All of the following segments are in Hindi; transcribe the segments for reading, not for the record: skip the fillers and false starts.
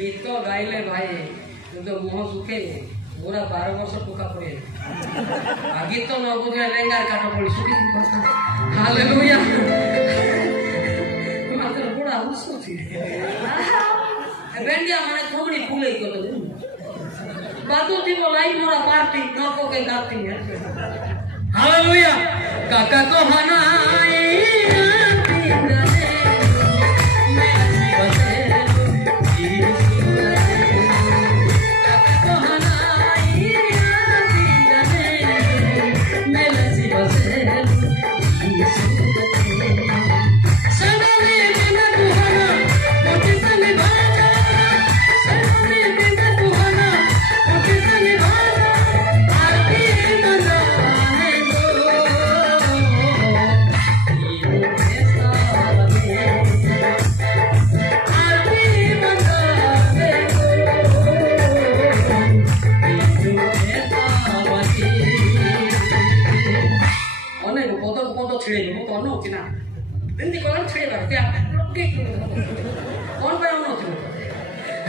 गीत गाइले भाई तो मुह सुखे पूरा 12 वर्ष टुका पड़े गीत न बुझे रेंगार काट पड़ी सुखी हालेलुया मात्र बड़ा हुस्को थी बेंडिया माने थोड़ी फूले को तो बातों थी वो लाइव मोरा पार्टी नौको के गाती है हालेलुया काका को हनाई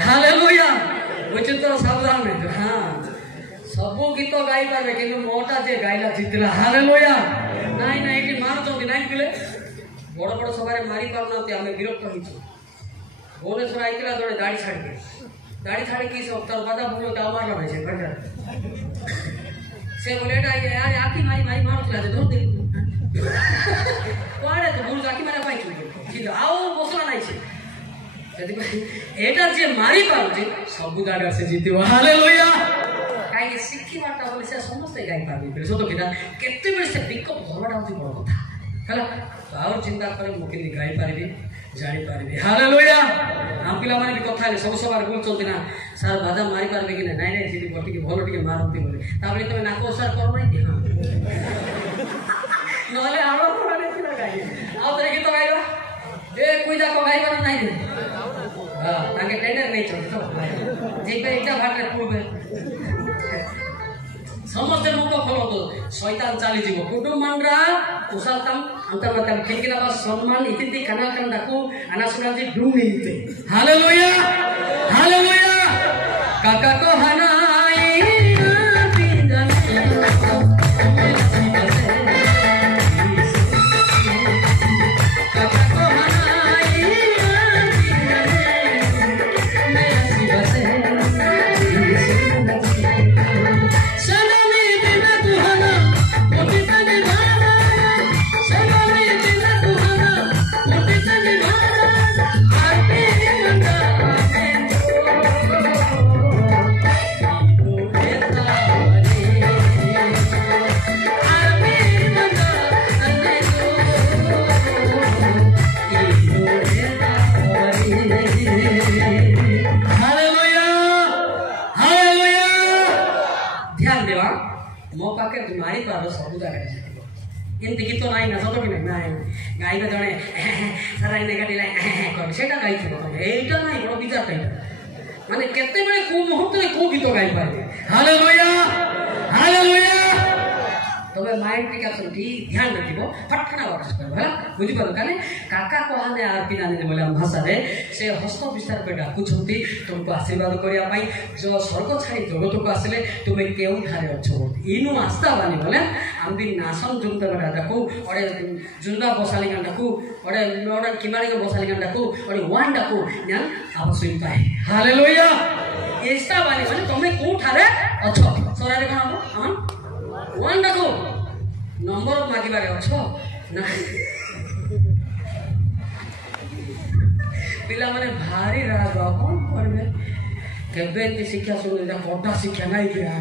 हालेलुया मुझे तो सावधान है हाँ सब गीत गाई पारे कि मोटा जे गाइला जितला हालेलुया नाई नाई कि मार तो नाई पिले बड़ बड़ सभारे मारी पाउना ते हमें विरक्त होइछु भुवनेश्वर आइतला जोड़े दाढ़ी छाड़ी की सब तर बादा बोलो ता मार लगे छे बड़ा से बोले यार आकी मारी मारतला जे धर दे कोआडे तो भूल जाकी मारे पाइछु कि आओ बसला नाई छे एटा जे मारी पारुचे सब जागा से जीतिबो हालेलुया काई सिक्खी माटा बोले से समस्त गाई पाबे बेले सतो किना केते बेले से पिकअप भरवाडा होती बड़ कथा हला और चिंता करे मुके गाई पारिबे जानि पारिबे हालेलुया हम पिला माने भी कथा सब सबार बोल चलते ना सर बादाम मारी पारबे कि नाई नाई जीति बटी के भलो टिके मारंती बोले ताबले तमे नाको सर करो नाई हां नले आरो कोने पिला गाई आ तरे के तो गाइबा ए कोई जा को गाई बन नाई हां ताके टेंडर नहीं चलतो जे पे इटा भाटे पुबे समस्त मुख खोलो तो शैतान चाली जीव कुटुंबमंडरा उसालतम अंतर्गतम खिलकिला बा सम्मान इतिति कना कंदाकू अनासुराजी डुंगी इते हालेलुया हालेलुया काका को हनाई गीत नाई ना सतो कि गाई जड़े सारा गाड़ी सेटा गाई एटा ना बड़ विचार माने केते बेले को मुहूर्त को गीत गाई पारे हालेलुया हालेलुया तबे माइंड टिका सठी ध्यान रखिबो फटकना वारस करबो हला बुझि पारो काने काका कोहाने आर पिनाने बोले हम भाषा रे से हस्त विस्तार पे डाकुछंती तुमको आशीर्वाद करिया पाई जो स्वर्ग छाड़ी जगत को आसले तुमे केउ धारे अछो इनु आस्था बानी बोले हम दिन नासन जुंत गडा डाकू ओडे जुंदा बसाली गंडाकू ओडे ओडे किमारी को बसाली गंडाकू ओडे वान डाकू न्यान आवश्यक पाए हालेलुया एस्ता बानी बोले तुमे को थारे अछो सरारे कोन हम वन डाको नंबर मागिबारे अछो ना पिला माने भारी राग कौन करबे केबे की शिक्षा सुन कोटा शिक्षा नहीं दिया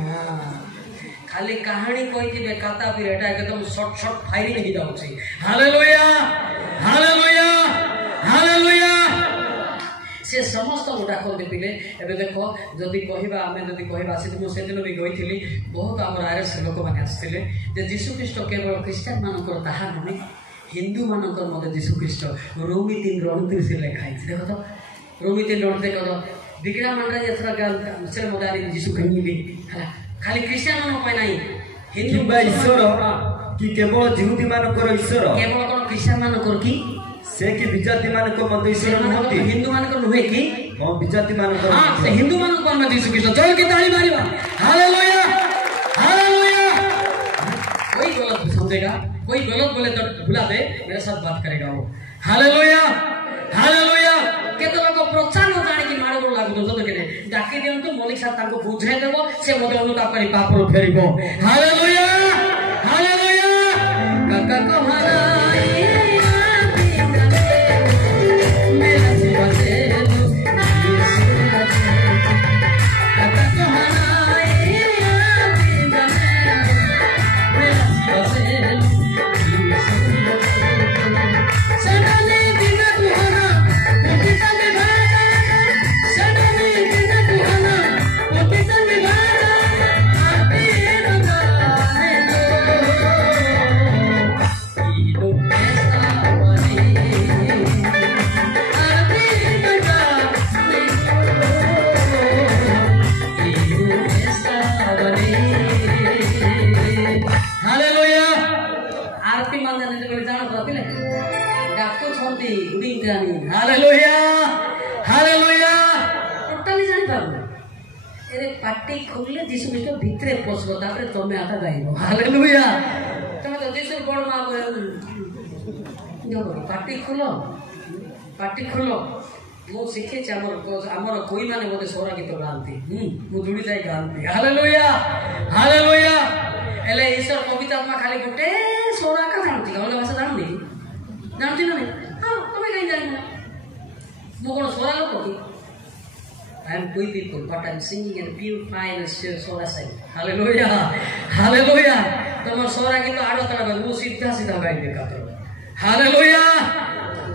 खाली कहानी कोई थी खाता फिर एटा एकदम शॉर्ट शॉर्ट फायरिंग ही जाउछि हालेलुया हालेलुया हालेलुया से समस्त डाकते पिले एबे देखो जदि कहबा आमे जदि कहबा से मो से दिन भी गइथिली बहुत हमर आरएस लोक माने आस्थिले जे यीशु ख्रीष्ट केवल ख्रिस्टियन मानकर ताहा नहीं हिंदू मानकर मते यीशु ख्रीष्ट रोमी 3:29 लिखा है देखो तो रोमी 3:29 देखो तो बिगड़ा मानरा जथरा गाल से मोदारी यीशु कहीं भी खाली ख्रिस्टियन मान पाए नहीं हिंदू बा ईश्वर कि केवल जिहुदी मानकर ईश्वर केवल कोन ख्रिस्टियन मानकर की से कि विजाति मानक मते ईश्वर नहति हिंदू मानकर नुहे की हां विजाति मानकर हां से हिंदू मानकर मते यीशु ख्रीष्ट जोर की ताली मारिबा हालेलुया हालेलुया कोई गलत समझेगा कोई गलत बोले तो भुला दे मेरे साथ बात करेगा वो हालेलुया हालेलुया केते लोग प्रोत्साहन जाने की मारे बोल लागु तो केने डाकी देन तो मलिक साहब ताको बुझाई देबो से मते अनुताप करी पाप रो फेरिबो हालेलुया हालेलुया काका को हराए मेरा जीवन से काका को हराए मेरा जीवन से हालेलुया हालेलुया टोटली जानि पाबो एरे पाटी खोलले यीशु ख्रीष्ट भितरे पसबो तापर तमे आता गाइबो हालेलुया तमे तो यीशु बड़ मा देखो पाटी खोलो मु शिखे हमर कोई माने बोले सोरा गीत गांती मु जुड़ी जाई गांती हालेलुया हालेलुया एले ईश्वर पवित्र आत्मा खाली गोटे सोरा का जानती गले भाषा जानती ना हां तमे कहीं जानि मु कोन सोरा लोक की I am with people but I am singing and purifying and सोरा से हालेलुया हालेलुया तमर सोरा गीत आडो तरा मु सीधा सीधा गाइबे का हालेलुया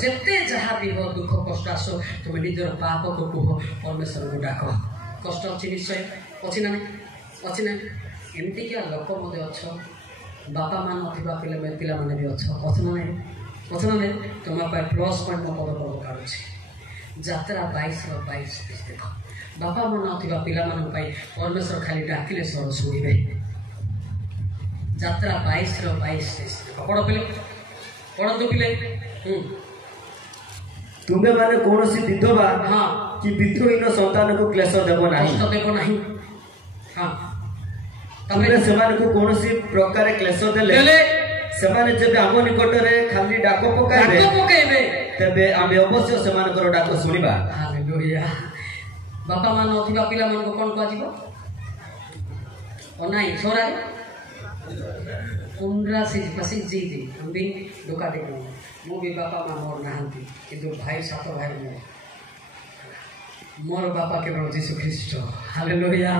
जिते जहाँ भी हो दुख कष्ट आसो तुम निजर पाप को कह परमेश्वर को डाक कष्ट अच्छी निश्चय अच्छी ना एमती क्या लोक मत अच्छ बापा मान पिला माने भी अच्छ ना तुम प्लस पॉइंट मो पद काढ़ुचे जात्रा 22 देख बापा मान पिला परमेश्वर खाली डाकिले स्वर शुणे जात्रा 22 पढ़ पिले पढ़तु पिले तुम्हें माने कौन सी विधवा हाँ कि विधुहीन संतान को क्लेश देव नहीं हाँ तुम्हें सेमान को कौन सी प्रकार क्लेश देले सेमाने जब आम निकट में खाली डाक पकाइबे तबे आमे अवश्य सेमानकर डाक सुनिबा हालेलुया बापा मान नथिबा पिला मान को कोन कहजिबो ओ नाही सोरा उनरा से पसी जी हम भी धोखा दे मु भी बापा माँ मोर नहांती किंतु भाई सात भाई मोर बापा केवल यीशु ख्रीष्ट हालेलुया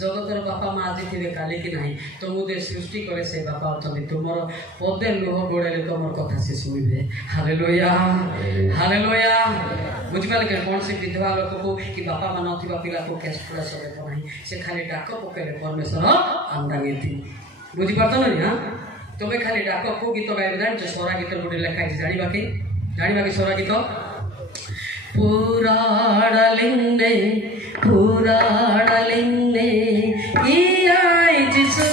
जगतर बापा माँ आज थे काली कि नहीं तो मुझे सृष्टि करे से बापा अच्छा तुमर पदे लुह गोड़े तुम कथा से शुणे हालेलुया हालेलुया बुझिपारे कि कौन सी विधवा लोक को कि बापा माँ ना पिला को कैश पूरा सब नहीं से खाली डाक पकड़े परमेश्वर आमदांगी बुझीपार ना हाँ तुम्हें खाली डाक को गीत गाइबे जान सोरा गीत गोटे लिखाई जाना कि सोरा गीत पुराड़लिंगे ई जिसु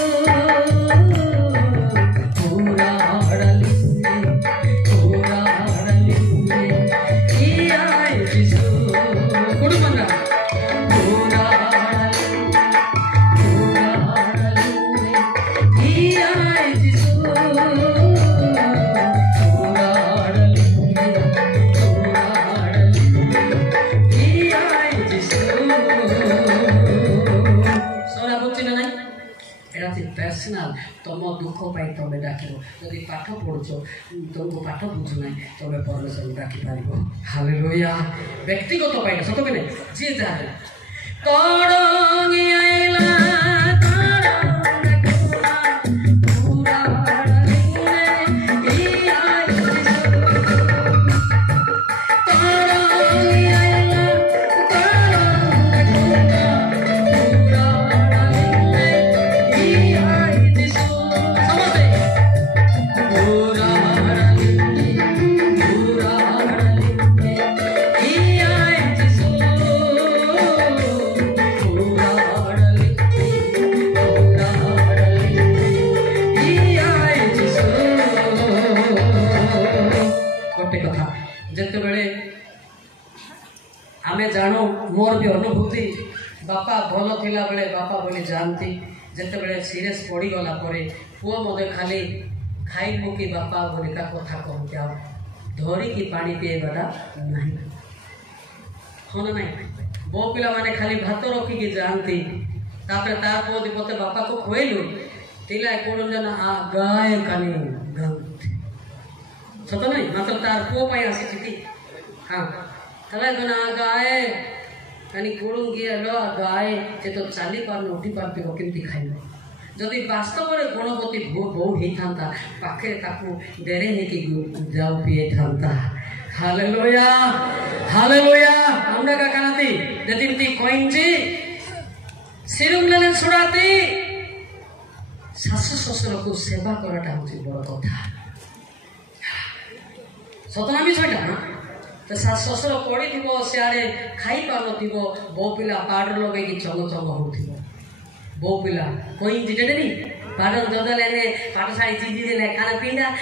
तुम दुख पाई तुम डाक जदि पाठ पढ़ुच तुमको पाठ बुझुना तुम परमेश्वर डाकी पार। हालेलुया। व्यक्तिगत पाइल सत कि नहीं जी जाए जानो मोर भी अनुभूति बापा भल थिला बेले बापा बोली जानती जिते बड़े सीरियस पड़ी गला परे पुओ मते खाली खाइबो कि बापा बोली का कथा कहते आ धरी की पानी पीएबाटा नहीं हाँ ना नहीं बो पिला माने खाली भात रखिकी जानती तापर तार पुओ दीपते बापा को खुएलु तिला कोन जना आ गाय कानी गंती सत नहीं मतलब तार पुओ पाई आसी चिति हाँ तला बना गाय कनी कोड़ूं गया लो गाय जे तो चाली पार उठी पार पे केमती खाइबो जदि वास्तव में गुणवती बहु ही था पाखे ताकू डेरे है कि जाओ पिए था। हालेलुया हालेलुया हमरा का कानाती जदिमती कोइंजी सिरुंगलेन सुराती सासु ससुर को सेवा कराटा होची बड़ कथा सतना भी छटा तो सास ससुर पड़ी थी सियाड़े खाई पार न बो पिला पाउडर लगे कि चंग चंग हो बो पिला कोई जिटे नहीं पाउडर ददा लेने पाट साड़ी चीजी दे खाना पिंडा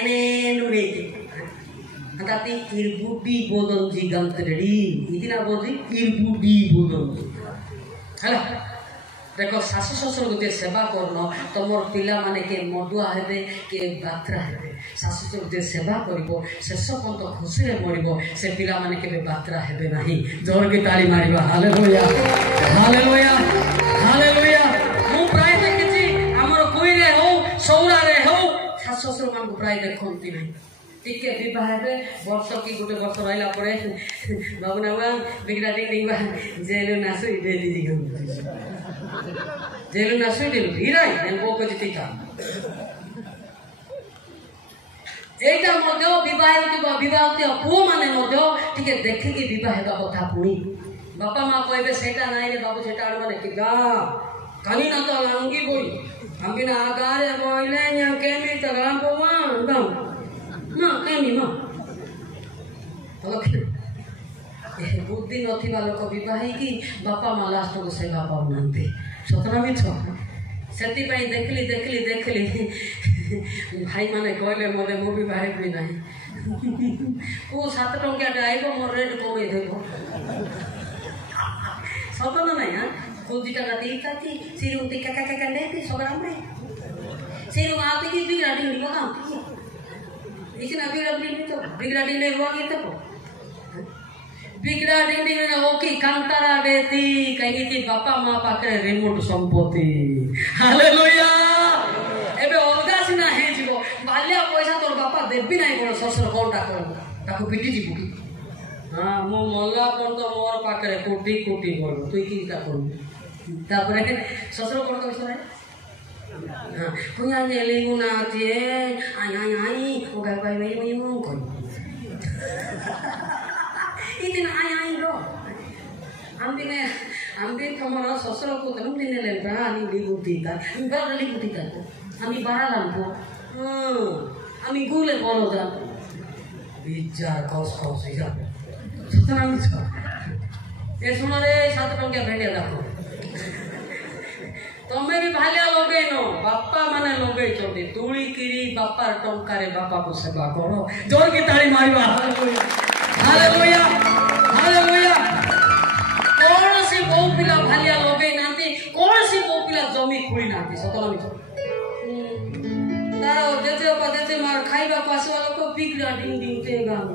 एने नुरे थी अंताती इरबुडी बोदन जी गंत रेडी इतना बोझी इरबुडी बोदन हेलो देखो सासु ससुर को सेवा करन तुम पिला माने के मदुआ हेबे के बात्रा हेबे सासु ससुर जे सेवा करिवो शेष पर्यंत खुशी रे मरिवो से पिला माने के बात्रा हेबे नाही जोर की ताली मारिबा। हालेलुया हालेलुया हालेलुया मु प्राय देखिछि हमर कोई रे हो सौरा रे हो सासु ससुर मान को प्राय देखंती नाही टिके विवाह हेबे वर्ष की गोटे वर्ष रहला परे बाबूना बिगड़ा डिंग जेल नासु दे दीदी जेलु ना सुइदिल हिराई एन बोको जितिता एटा मध्य विवाहित पुओ माने मध्य टिके देखिकी विवाह हेबा कथा पुणी बापा माँ कहबे सेटा नाई रे बाबू सेटा माने कि गा कानी ना तो लांगी बोई हम बिना आगारे बोइले या केमी त गाम पोवा गाम ना केमी ना ओके बुद्धि नथिबा लोक विवाही की बापा माँ लास्ट को सेवा पाउनांते सतना मिछ सेति पई देखली भाई माने कहले मोदे मो भी बाहर भी नाही ओ 7 टंका आइबो मोर रेट कमे देबो सतना नाही हां को दिटा राती ताती सिरु टिका का लेती सगरा में सिरु आती की बिगड़ा डी बगा इतना बिगड़ा डी ले रुआ के तो बिगड़ा डिंडी में ओके कांतारा देती कहीं थी बापा माँ पाखे रिमोट संपत्ति। हालेलुया एबे अवदासी ना है जीवो बाल्या पैसा तोर बापा देबी नाही कोन ससुर कोनटा कर ताको पिटी जीवो की हां मो मल्ला कोन तो मोर पाखे कोटी बोल तू की ता कोन तापरे ससुर कोन तो सरे हां पुया ने लेगुना जे आई ओ गाय बाई मई कोन इतना आई रो आम्ही तुम्हारा ससुर को तम दिने ले प्राणी लिगुतीता बर लिगुतीता आम्ही बारा लांपो आम्ही गुले बोलदा विचार कस इजा सतना मिछ ए सुनो रे 7 टंका भेंडिया दाखो तमे भी भालिया लगे नो बापा माने लगे चोटी तुली किरी बापा टंका रे बापा को सेवा करो जोर की ताली मारिबा। हालेलुया हालेलुया कौन सी बो पिला भालिया लगे नांती कौन सी बो पिला जमी खुली नांती सतला मिछ तारो जेते मार खाइबा पासवा लोक बिगड़ा डिंग ते गाम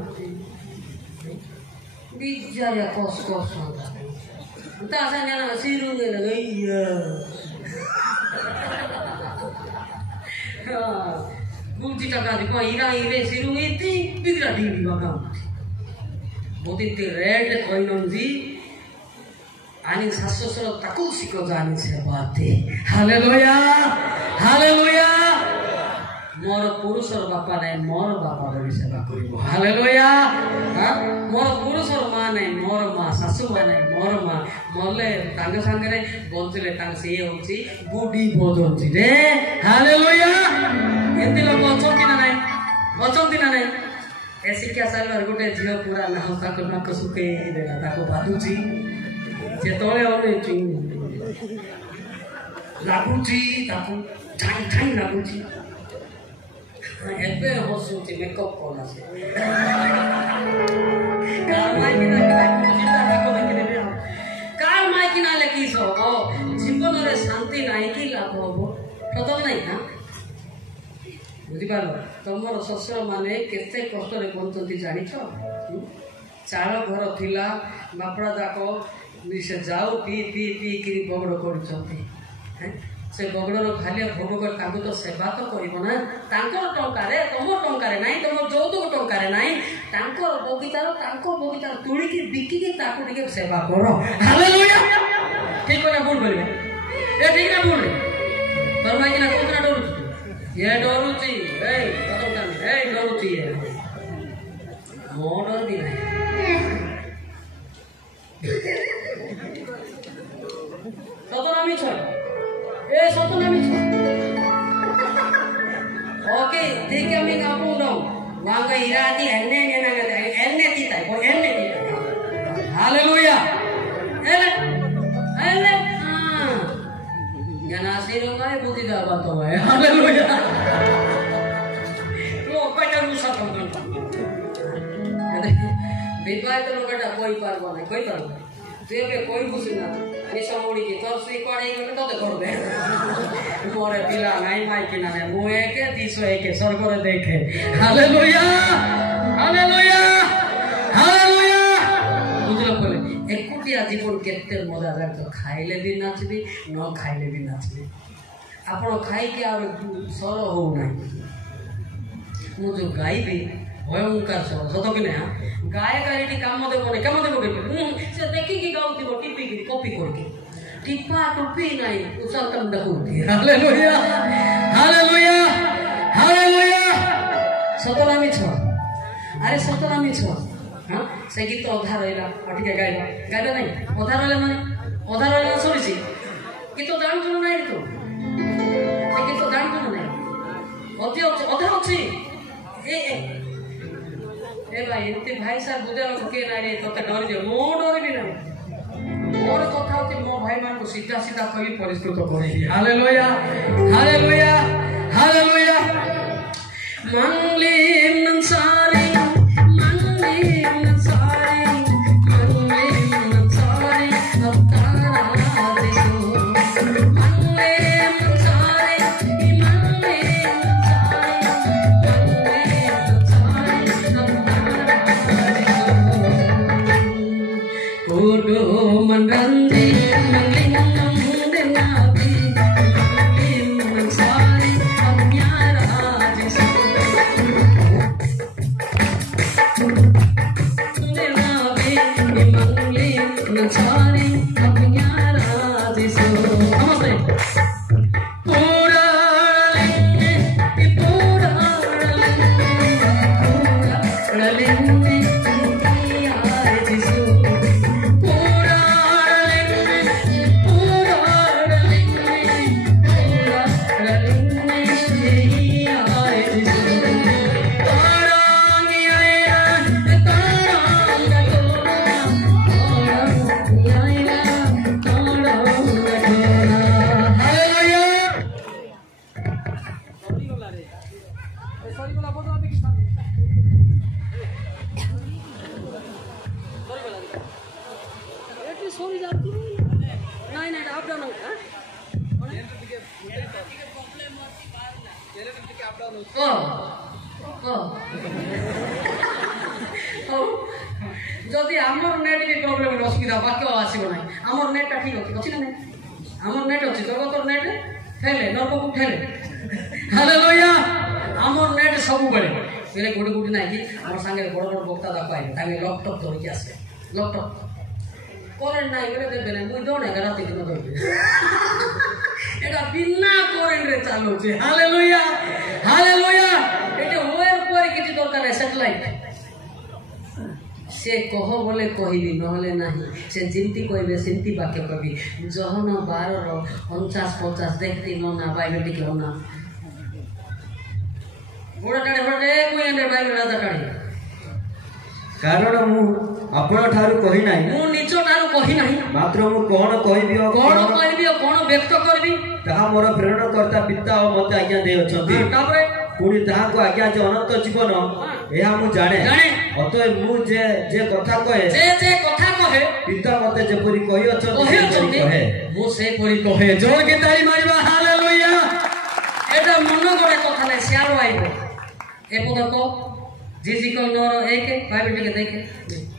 बिचारा कस ता सान्या सिरु ने लगैया गुल्ची टका दी को इरा इरे सिरु इति बिगड़ा दी बका बोती ते रेड कोइनोंजी आणि सासुसर ताकू सिको जानी से बाते हालेलुया हालेलुया मोर पुरुषर बापा नै मोर बापा रे सेवा करिबो हालेलुया मोर पुरुषर मां नै मोर मां सासु मां नै मोर मां मोले तांग संगे रे बोलतिले तांग से होची गुडी बोदोंची रे हालेलुया एंती लोग बचोंती ना नै ए शिक्षा सालर गुटे झियो पूरा नाम ताको नाको सुके देला ताको बादुची जेतोले ओने चिंग लागुची ताको ठाई ठाई लागुची एबे होसुची मेकअप कोला से कार माइकिना मुजिता ताको देखिले कार माइकिना लेकिसो ओ जीवन रे शांति नाही कि लाभ हो प्रथम नाही ना बुझिपार तुमर शशुर माने केते कष्ट रे बंचती जानि छ चार घर थिला बापड़ा जाको से जाऊ पी पी पी किरी बगड़ करछंती हैं से बगड़र खाली भोग कर ताको तो सेवा तो करिवो ना तांकर टंका रे तमो टंका रे नाही तमो जौतुक टंका रे नाही तांकर बगीचार तुड़ी की बिकी की ताको टिके सेवा करो हालेलुया ठीक कोना बोल बोलबे ए ठीक ना बोल तोर माई ना कोना डरुछ ये डरुची ए कदम कान ए डरुची ये मोड़ दी सतनामी छ ए सतनामी छ ओके ठीक है मैं कापू नो वांगा इरादी एन्ने तीता को एन्ने तीता हालेलुया एले हां ज्ञानासिरो काय बुद्धि दा बात है हालेलुया तो कटा मुसा कम विद्वान तो लोगटा कोई पारबो नहीं कोई पारबो तेबे कोई बुझना निशा मोड़ी की तोर से कोड़े में तो करबे मोरे पिला नाही माई किना ने मु एके दिसो एके स्वर्ग रे देखे हालेलुया हालेलुया हालेलुया बुझलो बोले एकुटिया जीवन केते मजा जाय तो खाइले भी नाचबी न खाइले भी नाचबी आपण खाई के आ सर हो नाही मु जो गाइबी भयंकर सत कि ना गायकारी काम देव से देखिकी गाँव टीपी कॉपी करके टिपा टुपी नहीं उसल कंद हालेलुया हालेलुया हालेलुया सतनामी छ अरे सतनामी छ हां से गीत अधा रहिला अटिके गाइबा नहीं अधा रहिला माने अधा रहिला सरीसी गीत जान सुन नहीं तो से गीत जान सुन नहीं अधा अछि ए भाई एते भाई साहब बुझालो के ना रे तते डर जे मो डर भी ना मोर कथा होते मो भाई मान को सीधा सीधा कही परिष्कृत करेगी हालेलुया हालेलुया हालेलुया मंगलीम नंसारी मंगलीम नंसारी मंगलीम नंसारी अवतारा दिसो मंगलीम नंसारी मंगलीम Kudu menranti melingkung denabi lim mencari amnyara jisu denabi lim mencari amnyara jisu namaste pura lenne jisu जदि आमर नेट भी प्रॉब्लम असुविधा बाकी आसब ना आमर नेटा ठीक अच्छी अच्छी ना आमर नेट अच्छी जगत नेट ठेले नर्क को ठेले हालेलुया हमर नेट सब बेले बेले गोटे गोटे ना कि हमर संगे बड़ बड़ बक्ता दाखा आइबे ताके लैपटॉप धरि आसे लैपटॉप करेंट নাই বেলে দেবে না মুই দৌড়ে রাতে দিন দৌড়ে এটা বিনা কারেন্ট রে চালুছে হালেলুয়া হালেলুয়া এটা ওয়ের পরে কিছু দরকার আছে স্যাটেলাইট से कह बोले कहबी नहले नहीं से जिमती कहबे सिमती वाक्य कहबी जहन 12:49 देखती न ना बाइबल टिके ना गोड़ा टाड़े बड़े कोई एंडर बाइबल राजा टाड़े कारण मु आपण ठारू कहि नाही मु निचो ठारू कहि नाही मात्र मु कोन कहबी कोन व्यक्त करबी ताहा मोर प्रेरणा करता पिता और मते आज्ञा दे अछंती तापरे पुनी ताहा को आज्ञा जे अनंत जीवन एहा मु जाने अतः मु जे कथा कहे पिता मते जेपरि कहि अछंती कहे मु से परि कहे जोर के ताली मारिबा हालेलुया एटा मन गोटे कथा नै सियारो आइबो ए पद को जिजिकल 9:1 बाइबल टिके देखे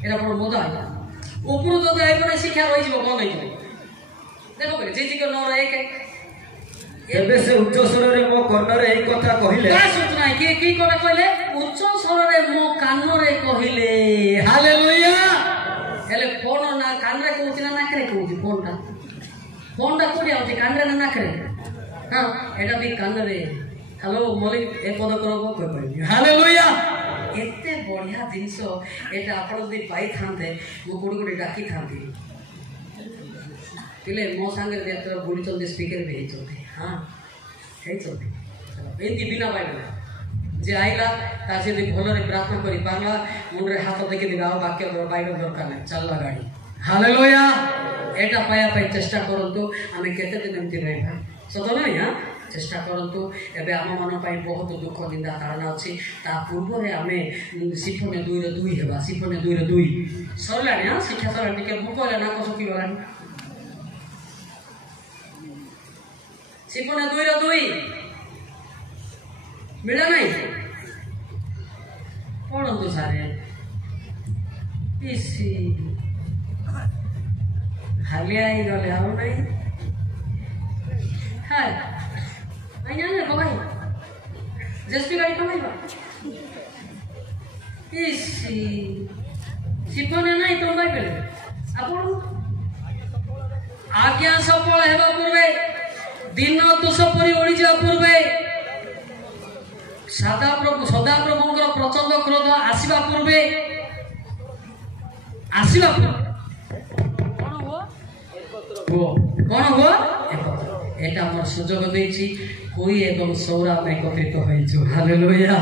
एटा पर मजा आइबा ऊपर जो आइबो नै शिक्षा रहि जिवो कोन नै देखो करे जिजिकल 9:1 एबे से उच्च स्वर रे मो कन्न रे एई कथा कहिले का सुत नै की करे कहले उच्च स्वर रे मो कान रे कहिले हालेलुया एले फोन ना कान रे कहउती ना नाक रे कहउती फोन टा कोडी आउती कान रे ना नाक रे हां एटा भी कान रे हेलो मलिक ए पद करबो कोइ कहबी हालेलुया एते बढ़िया जिंस एटा आपण जदि पाई थांते मो कोडी कोडी डाकी थांती तिले मो संगे देतर बुली चलते स्पीकर पे हे चलते हां हे चलते एंती बिना बाइबल जे आइला तासे दि भलो रे प्रार्थना करी पारला मुंडरे हाथ देके दिगाओ वाक्य बाइबल दरकार नै चलला गाड़ी हालेलुया एटा पाया पाई चेष्टा करंतु आमे केते दिन एंती रहबा सत नै हां चेष्टा करंतु एबे आम मन पाई बहुत दुख निंदा कारण अछि ता पूर्व रे आमे सिफोने 2:2 हेबा सिफोने 2:2 सरला नै हां शिक्षा सर टिके भूकले ना कसो की गलानी सिफोने 2:2 मिला नहीं पढ़ंतु सारे इसी हालिया ही गले आउ नहीं हाय आइना ने भाई जस्पी गाड़ी कमाई बा इसी सिफोने नहीं तो भाई पहले आपण आज्ञा सफल हेबा पूर्वे दिन तुष परी ओडी जा पूर्वे सदा प्रभुंकर प्रचंड क्रोध आसीबा पूर्वे कौन हो एटा मोर सुजोग देछि कोई एवं सौरा में एकत्रित होइछु हालेलुया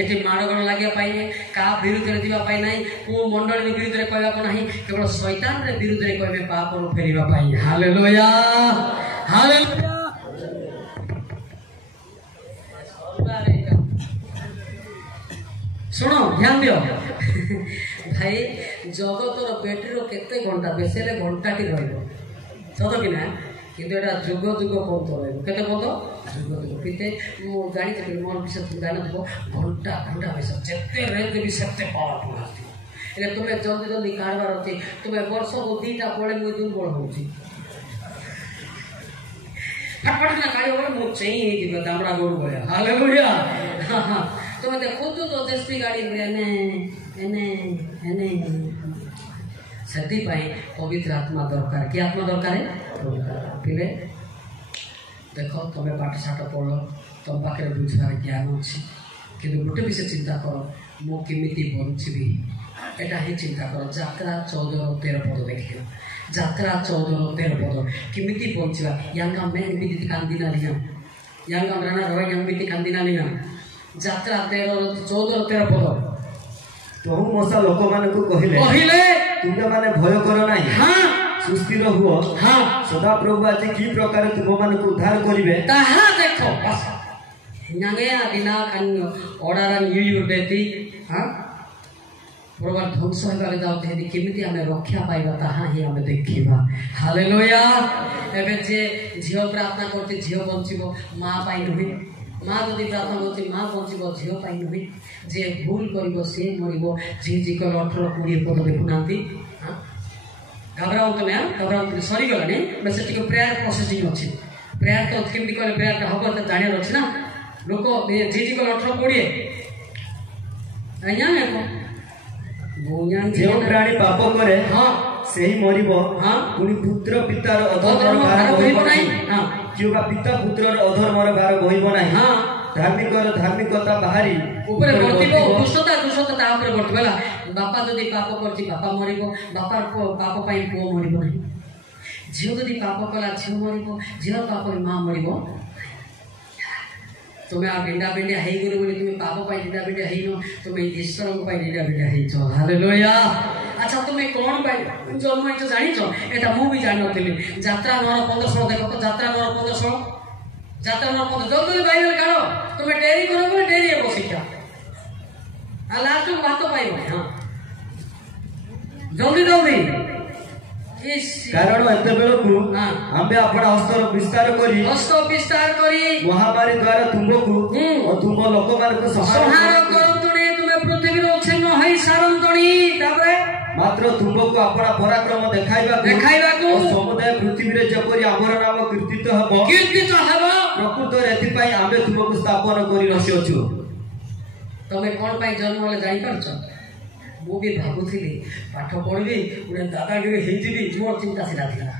एटी मारगण लागिया पाई का विरुद्ध रे दिबा पाई नाही को मंडली रे विरुद्ध रे कहबा को नाही केवल शैतान रे विरुद्ध रे कहबे पाप रो फेरिबा पाई हालेलुया हालेलुया सुनो ध्यान दियो भाई जगतर बैटरी केते घंटा बेसेले घंटा टी रहइबो सत कि ना किंतु एटा जुग जुग पौत रहइबो केते पौत जुग जुग पिते मो गाड़ी ते मोर विषय गाना देखो घंटा घंटा विषय जेते रेंज भी सेते पावरफुल आती एले तुमे जल्दी जल्दी काढबार अछि तुमे वर्ष को दीटा पळे मु दुर्बल होउची फटफट ना काढी होले मु चई हे दिबे दामड़ा गोरु भया हालेलुया हां हां तुमे देखो तो जस्ती गाड़ी एने सती पाई पवित्र आत्मा दरकार कि आत्मा दरकार है पिले देखो तुम पाठ साठ पढ़ तुम पाखे बुझार ज्ञान अच्छी कि गोटे विषय चिंता कर मु केमिति बंचबी एटा ही चिंता कर यात्रा 14:13 पद देखियो यात्रा 14:13 पद केमिति बंचबा यांगा मैं बिति कांदिना लिया यांगा मरना रवा यांग बिति कांदिना लिया यात्रा 14:13 पद तो मोसा लोक माने को कहिले तुमे माने भय करो नाही हां सुस्थिर हुओ हां सदा प्रभु आज की प्रकार तुम माने को उद्धार करिवे ताहा देखो बस नंगे दिना कन ओडारन यू देती हां प्रभु ध्वंस होगा जाउते हेदी केमिति हमें रक्षा पाइबा ताहा ही हमें देखिबा हालेलुया एबे जे झियो प्रार्थना करते झियो बंचिबो मां पाई नबी माँ जदि प्रार्थना करती माँ बंचब झील पाई नुहे जे भूल कर सी मर झिझिकल 18-20 पद देखुना घबराऊ तुम घबराऊ सरीगला से प्रेयर प्रोसेसिंग अच्छी प्रेयर तो केमी कहले प्रेयर हम तो जानवर अच्छी ना लोक जीजी को 18-20 अज्ञान है जो प्राणी पाप करे हाँ सही मरिबो हाँ पुनी पुत्र पितार अधर्मर भार बोहिबो नाही हाँ किबा पिता पुत्रर अधर्मर भार बोहिबो नाही हाँ धार्मिकर धार्मिकता बाहरी ऊपर वर्तिबो दुष्टता दुष्टता ऊपर वर्तिबला बापा जदि पाप करछि बापा मरिबो बापा पाप पई पुओ मरिबो नाही झियो जदि पाप कला झियो मरिबो झियो पाप मां मरिबो तुम्हें आ बिंडा बिंडा हेई गुरु बोली तुम्हें पाप पाई बिंडा बिंडा हेई नो तुम्हें ईश्वर को पाई बिंडा बिंडा हेई छो हालेलुया अच्छा तुम्हें कौन पाई जन्म इच जानि छो एटा मु भी जानि नथिली यात्रा 9:15 देखो तो यात्रा 9:15 यात्रा 9:15 जल्दी बाइबल काढो तुम्हें डेरी करो बोले डेरी है बसिटा आ लास्ट में बात पाइबो हां जल्दी जल्दी कारण एते बेलकु आम्बे अपना हस्तर विस्तार करी महामारी द्वारा तुमको और तुम लोक मान को संहार करंतुनी तुमे पृथ्वी रो छन्न हई सारंतुनी ताबरे मात्र तुमको अपना पराक्रम देखाइबा को समुदाय पृथ्वी रे जपरि आमर नाम कीर्तित हबो प्रकृत रेति पई आम्बे तुमको स्थापन करी रसी अछु तमे कोन पई जन्म होले जानि परछ मु भी भाबुथिली पाठ पढ़बी उडे दादागिरी हेजिबी मोर चिंता सिला थिला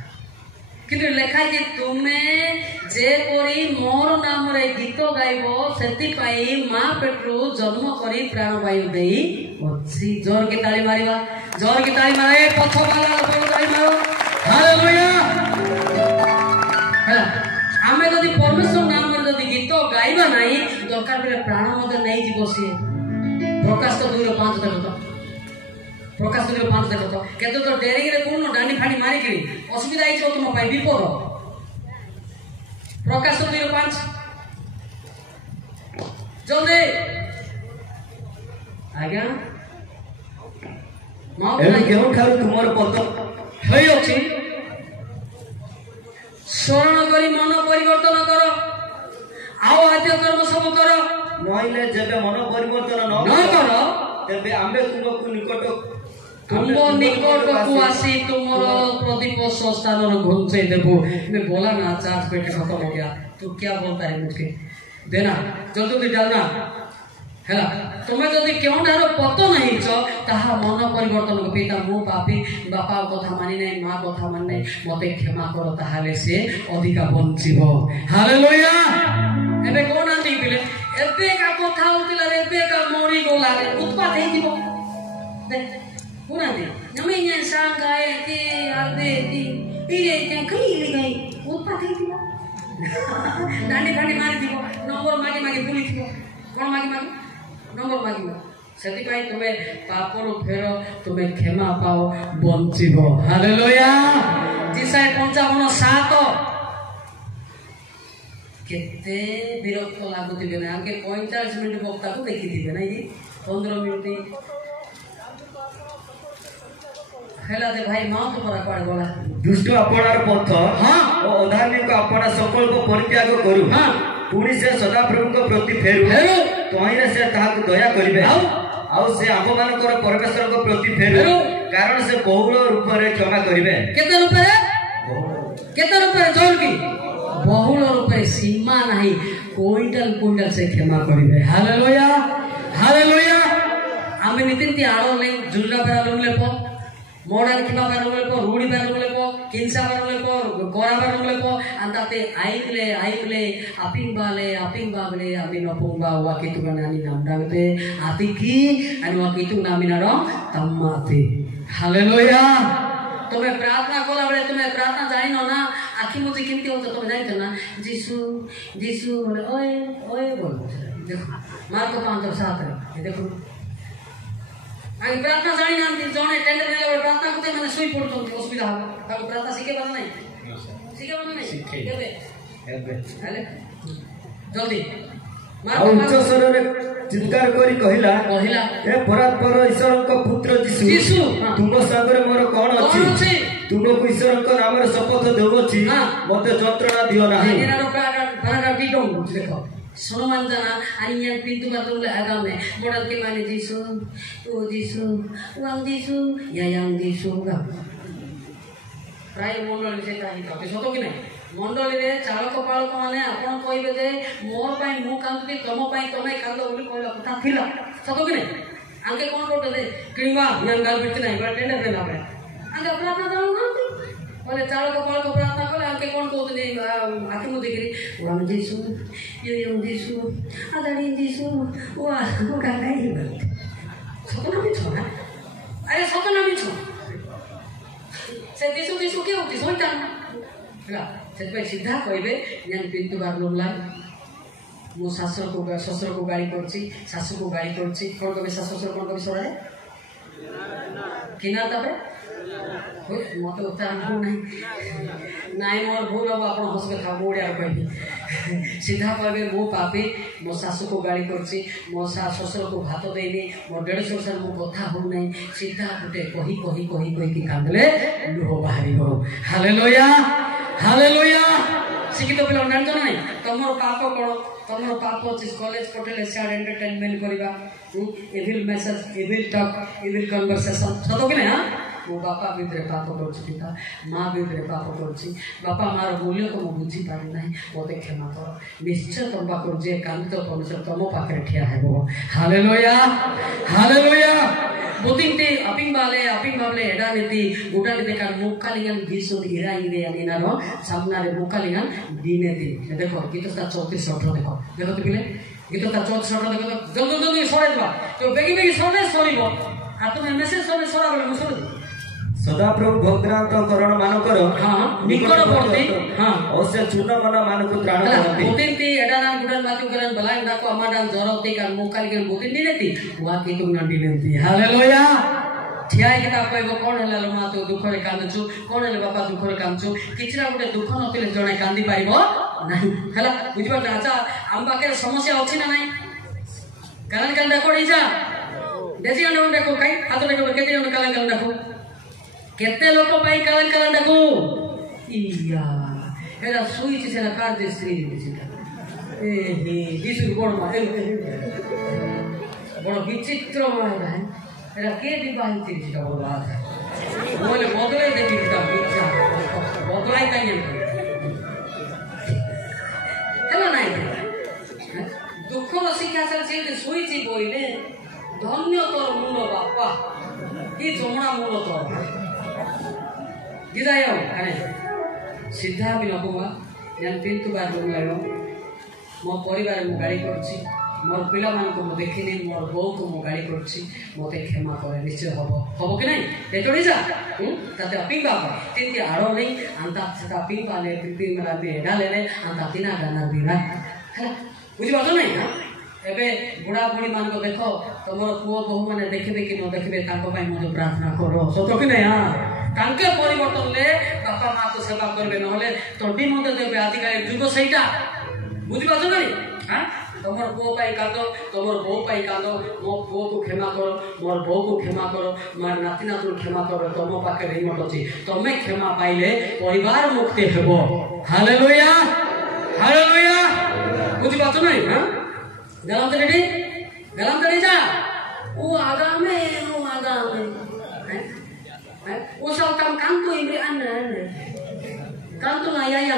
किंतु लेखा जे तुमे जे परी मोर नाम रे गीत गाइबो सेति पई मां पेट्रो जन्म करी प्राण वायु देई अछि जोर के ताली मारे पथ वाला जोर ताली मारो हालेलुया है आमे जदी परमेश्वर नाम रे जदी गीत गाइबा नाही दरकार बेले प्राण मते नै जीवो से प्रकाश तो 2:5 देखो प्रकाश कर 5 देखो तो केतो तो डेरी रे कोन डानी फाडी मारी करी असुविधा आई छ तुम पाई विपद प्रकाश तो 2:5 जल्दी आज्ञा मां एबे केहु ठारू तुमर पद हई अछि शरण करी मन परिवर्तन करो आओ आद्य कर्म सब करो नइले जेबे मन परिवर्तन न करो तेबे आम्बे तुमको निकट तुम निकट को आसी तुमरो प्रदीप स्थान घुंचे देबो मैं बोला ना चार्ज पेट खत्म हो गया तू क्या बोलता है मुझके देना जल्दी डालना हैला तुम्हें जदि क्यों डारो पतो नहीं छ ताहा मन परिवर्तन को पिता मु पापी बापा कथा मानि नै मां कथा मानि नै मते क्षमा करो ताहाले से अधिका बंचिबो हालेलुया एबे कोन आंटी पिले एबे का कथा होतिला रे एबे का मोरी गोला रे उत्पात हे दिबो पूरा दे नमे न्या सांगाए के आदे दी इरे के कई गई उत्पात हे दिबो डांडी फांडी मारी दिबो नंबर मागी बुली दिबो कोन मागी नंबर मागिबो सेति पाई तुमे पापरो फेरो तुमे क्षमा पाओ बंचिबो हालेलुया जिसाय 55:7 केते विरक्त लागुतिबे ना आगे 45 मिनिट बक्ता को देखि दिबे ना ये 15 मिनिट हेला दे भाई मां तो परा पाड़ बोला दुष्ट अपनार पथ हां ओ अधार्मिक अपना संकल्प परित्याग करू हां पुणी से सदा प्रभु को प्रति फेरु तोहिरे से ताहाक दया करिवे आउ से आम मानकर परमेश्वर को प्रति फेरु कारण से बहुल रूप रे क्षमा करिवे केते रूप रे जोर की बहुल रूप रे सीमा नहीं क्विंटल से क्षमा करिवे हालेलुया हालेलुया आमे नितिन ती आड़ो ले जुल्ला पर लंगले पो मोडल किबा पर लंगले पो रूडी पर लंगले पो किंसा पर लंगले पो कोरा पर लंगले पो अंताते आइले अपिंग बागले अबिनो पोंगा वाकितु नानी नाम डागते आतिकी आणि वाकितु नामिनारो तम्माते हालेलुया तुम्हें प्रार्थना कोला बेले तुम्हें प्रार्थना जानिनो ना आखि मुझे किंती होता तुम्हें जानितो ना जीसु ओए बोल देखो मार्को 5:7 देखो आगे प्रार्थना जानी ना जने टेंडर नेले प्रार्थना करते माने सुई पड़तो असुविधा हो ताको प्रार्थना सिखे बना नहीं केबे हेले जल्दी मार्को उच्च स्वरे चित्कार करी कहिला ए परात्पर ईश्वर को पुत्र जीसु तुम संगरे मोर कोन अछि तुमको ईश्वर को नाम रे शपथ देवछि मते जंत्रणा दियो नाही एनारो पैराग्राफ दी दो देखो सुनो मंजना आणि या पिंतु बातुले आगामे मॉडल के माने जीसु ओ जीसु वांग जीसु या यांग जीसु गा प्राय मॉडल से काही तो सतो कि नाही मंडली रे चालक पालक माने आपण कहबे जे मोर पई मु कांदी तम पई तमे कांद बोली कहला कथा थिला सतो कि नहीं आंके कोन कोटे किणवा ज्ञान गाल बित नहीं बटे ने देला बे आंके प्रार्थना दाऊ ना बोले चालक पालक प्रार्थना करे आंके कोन कोते आके मु देखिरी ओम जीसु ये जीसु आदारी जीसु वाह को काई बे सतो ना बिछो ना अरे सतो ना बिछो से जीसु जीसु के होती सोइता ना से सीधा कहबे ज्ञान पिंतु बार लोला मो शाशुर को गाड़ी करछि शाशु को गाड़ी करछि कोन कबे शाशुर कोन कबे सराय किना तबे मत उच्चारण नहीं मोर भूल हम आप हसके था ओडिया कहबी सीधा कहबे मो पापी मो शाशु को गाड़ी करछि मो ससुर को भात देनी मो 150 साल मो कथा हो नहीं सीधा गुटे कही कही कही कही कि कांदले लुह बाहरिबो हालेलुया हालेलुया शिक्षित पिला जानतो नहीं तमर पाप कोन तमर पाप अछि कॉलेज पटेल सैड एंटरटेनमेंट करबा evil message evil talk evil conversation सतो कि नहीं हां मो बापा भितरे पाप करछि पिता मां भितरे पाप करछि बापा मार मूल्य को मु बुझी पारि नहीं ओते क्षमा कर निश्चय तुम पाकर जे कांत परमेश्वर तुम पाखरे ठिया हेबो हालेलुया हालेलुया बोतिंते अपिंग बाले एडा नेति गोटा के का मुक्कालिंगन जीसु इरा इरे यानी नानो सामना रे मुक्कालिंगन दीनेति देखो गीत 34 देखो देखो तो पिले गीत 34 देखो जल्दी जल्दी सरे दवा तो बेगी बेगी सरिबो आ तुम मेसेज सरा बोले मुसर सदा प्रभु भद्रांत करण मानकर हां निकटवर्ती हां अवश्य चूर्ण मन मानको त्राण करती बोतिंती एडानान गुडन मातु करन बलाय डाको अमाडान जरती का मुकालिगन बोतिंती नेती वा की तुम नंदी नेती हालेलुया ठियाई के ता कहबो कोन हला लो मा तो दुख रे कांदछु कोन हले बापा दुख रे कांदछु किछरा गुटे दुख नथिले जणे कांदी पाइबो नाही हला बुझबा अच्छा आम पाके समस्या अछि ना नाही कालन कान देखो इजा देसी अंडा देखो काई हाथ देखो केते जण कालन कान देखो केते लोक पाई कालन कालन देखो इया एरा सुई से ना कार दे स्त्री ए हे दिसु कोन मा बड़ विचित्र माने है एरा के विवाहित थिटा बड़ बात है बोले बदले देखि ता इच्छा बदलाई काई हेलो नाही दुख शिक्षा से सुई छी बोइले धन्य तोर मुंड बापा की जमणा मुंड तोर गिदायो अरे सीधा भी नबुआ जन पिंतु बार बोलायो मो परिवार मु गाड़ी करछि मोर पिला मान को देखिनी मोर बो को मु गाड़ी करछि मते क्षमा करे निश्चय हबो कि नहीं एतोडी जा ताते अपिंग बाबा तिनती आरो नहीं अंता सता पिंग वाले पिंग मेरा बे डाले रे अंता तिना गाना बिना बुझि बात नहीं हां एबे बुढ़ा बुढ़ी मान को देखो तमर पुओ बहु माने देखबे कि न देखबे ताको पई मते प्रार्थना करो सतो कि नहीं हां तांके परिवर्तन ले बापा मां को सेवा करबे नहले तोडी मते देबे आदिकाल जुग सेटा बुझि बात नहीं हां तमर पुओ पाई कांदो तमर बो पाई कांदो मो पुओ को क्षमा करो मोर बो को क्षमा करो मार नाती नातु क्षमा करो तम पाके रिमोट अछि तमे क्षमा पाइले परिवार मुक्ति हेबो हालेलुया हालेलुया बुझि बात नहीं हां गलम तड़ी जा वो आगामे वो सब काम तो इमरे काम तो ना या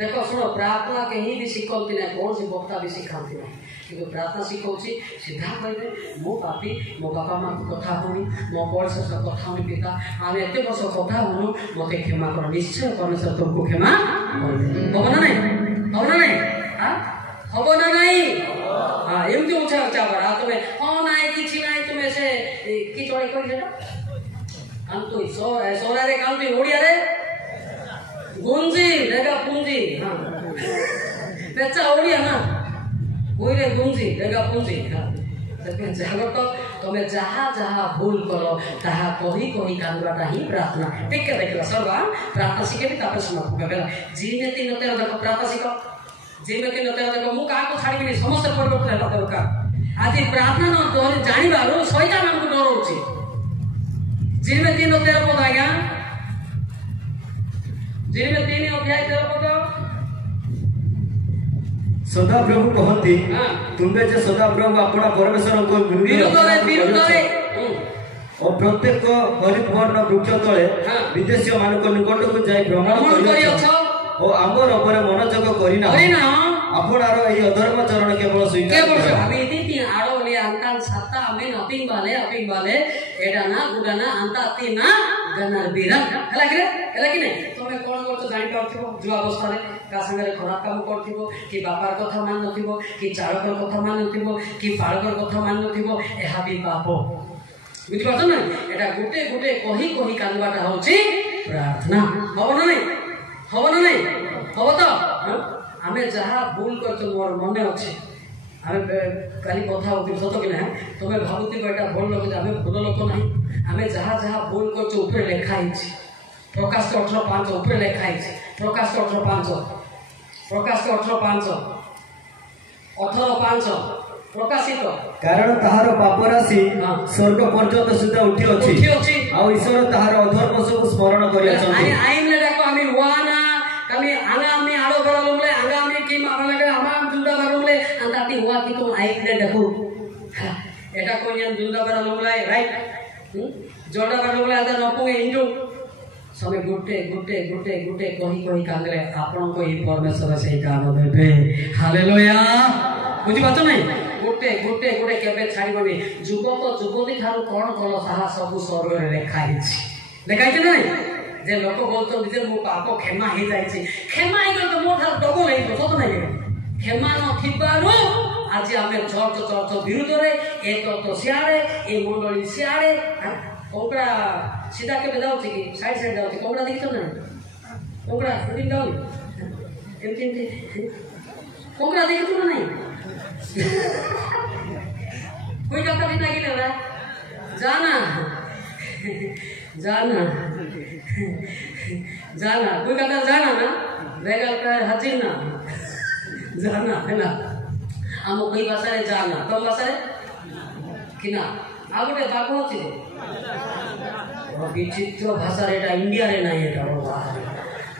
देखो सुनो प्रार्थना कहीं भी सिखौती ना कौन सी वक्ता भी सिखाती ना किंतु प्रार्थना सिखौची सीधा कहबे मो पापी मो बापा मां को कथा होनी मो पड़ोस से कथा होनी पिता आमे एते वर्ष कथा होनु मते क्षमा कर निश्चय परमेश्वर तुमको क्षमा करबे होबो ना नहीं हां होबो ना नहीं हां एमती उठा उठा करा तमे हां नाही किछि नाही तमे से की चोरी कर देता काम तो सोरा रे काम तो ओडिया रे गुंजी लेगा पूंजी हां बेचा ओडिया ना ओइरे गुंजी लेगा पूंजी हां तमे जागत तमे जहा भूल करो ताहा कही कही कांदराटा ही प्रार्थना ठीक है देखला सर्वा प्रार्थना सिखे भी तापर समाप्त करबेला जीने तीन तेरा देखो प्रार्थना सिखो जीने तीन तेरा देखो मु का को छाड़ीबिनी समस्त परिवर्तन हेबा दरकार आज प्रार्थना न तो जानि बारो शैतान हमको डरौची जीने तीन तेरा पद आज्ञा जीने तीन अध्याय तेरा पद सदा प्रभु कहती तुम्हें जे सदा प्रभु अपना परमेश्वर को विरोध रे और प्रत्येक हरितवर्ण वृक्ष तले विदेशी मान निकट को जाई भ्रमण और आमर उपरे मनोजग करिना आपणार एही अधर्म चरण केवल स्वीकार अभी ती आड़ोले अंताल सत्ता अमेन अपिंग बाले एडाना गुडाना अंता तीना गनर बीरन हला कि नहीं तमे कोन करतो जानि पारथिबो जो अवस्था रे का संगे खराब काम करथिबो कि बापार कथा मान नथिबो कि चालकर कथा मान नथिबो कि पालकर कथा मान नथिबो एहा भी पापो बुझि पाछो ना एटा गुटे गुटे कही कानबाटा होची प्रार्थना हबो ना नहीं हबो तो आमे जहा भूल करतो मोर मने अछि आमे काली कथा होती सत कि ना तमे भाबुती बेटा भूल लोक आमे भूल लोक नहीं आमे जहा भूल करतो ऊपर लिखा हिची प्रकाश 18:5 ऊपर लिखा हिची प्रकाश 18:5 प्रकाशित कारण ताहार पाप राशि स्वर्ग पर्यंत सुद्धा उठी अछि आ ईश्वर ताहार अधर्म सब स्मरण करि अछंती आइम ले डाको आमी वाना कमी आंगा आमी आड़ो बड़ा लोगले आंगा आमी की मारा लगे हमाम जुंडा बारुले अंताती हुआ कि तुम आइम ले डाको एटा कोनियन जुंडा बड़ा लोगले राइट जोड़ा बड़ा लोगले आदा नपुगे इंजो समय गुटे कही कांगरे आपन को ही परमेश्वर से काम देबे हालेलुया बुझि बात नहीं गुटे केबे छाड़ीबनी जुगक जुगती थारु कोन कल साहा सब स्वर्ग रे लेखा हिची नहीं जे लोक बोलतो जे मो पाप क्षमा हे जायछि क्षमा हे तो मो थार डबल हे सत नहीं क्षमा न थिबारो आज आमे चर्च विरुद्ध रे एक तो सियाड़े ए मंडली सियाड़े कोकड़ा सीधा के जाउछि कि साइड जाउछि कोकड़ा देखितो ना कोकड़ा रुटिन डाउन एमती कोकड़ा देखितो ना नहीं कोई कपड़ा भी नहीं ले रहा जाना कोई कपड़ा जाना ना बेगल का हाजिर ना जाना है ना हम कोई भाषा रे जाना तुम भाषा रे कि ना आ गोटे बाको अछि विचित्र भाषा रे एटा इंडिया रे नाही एटा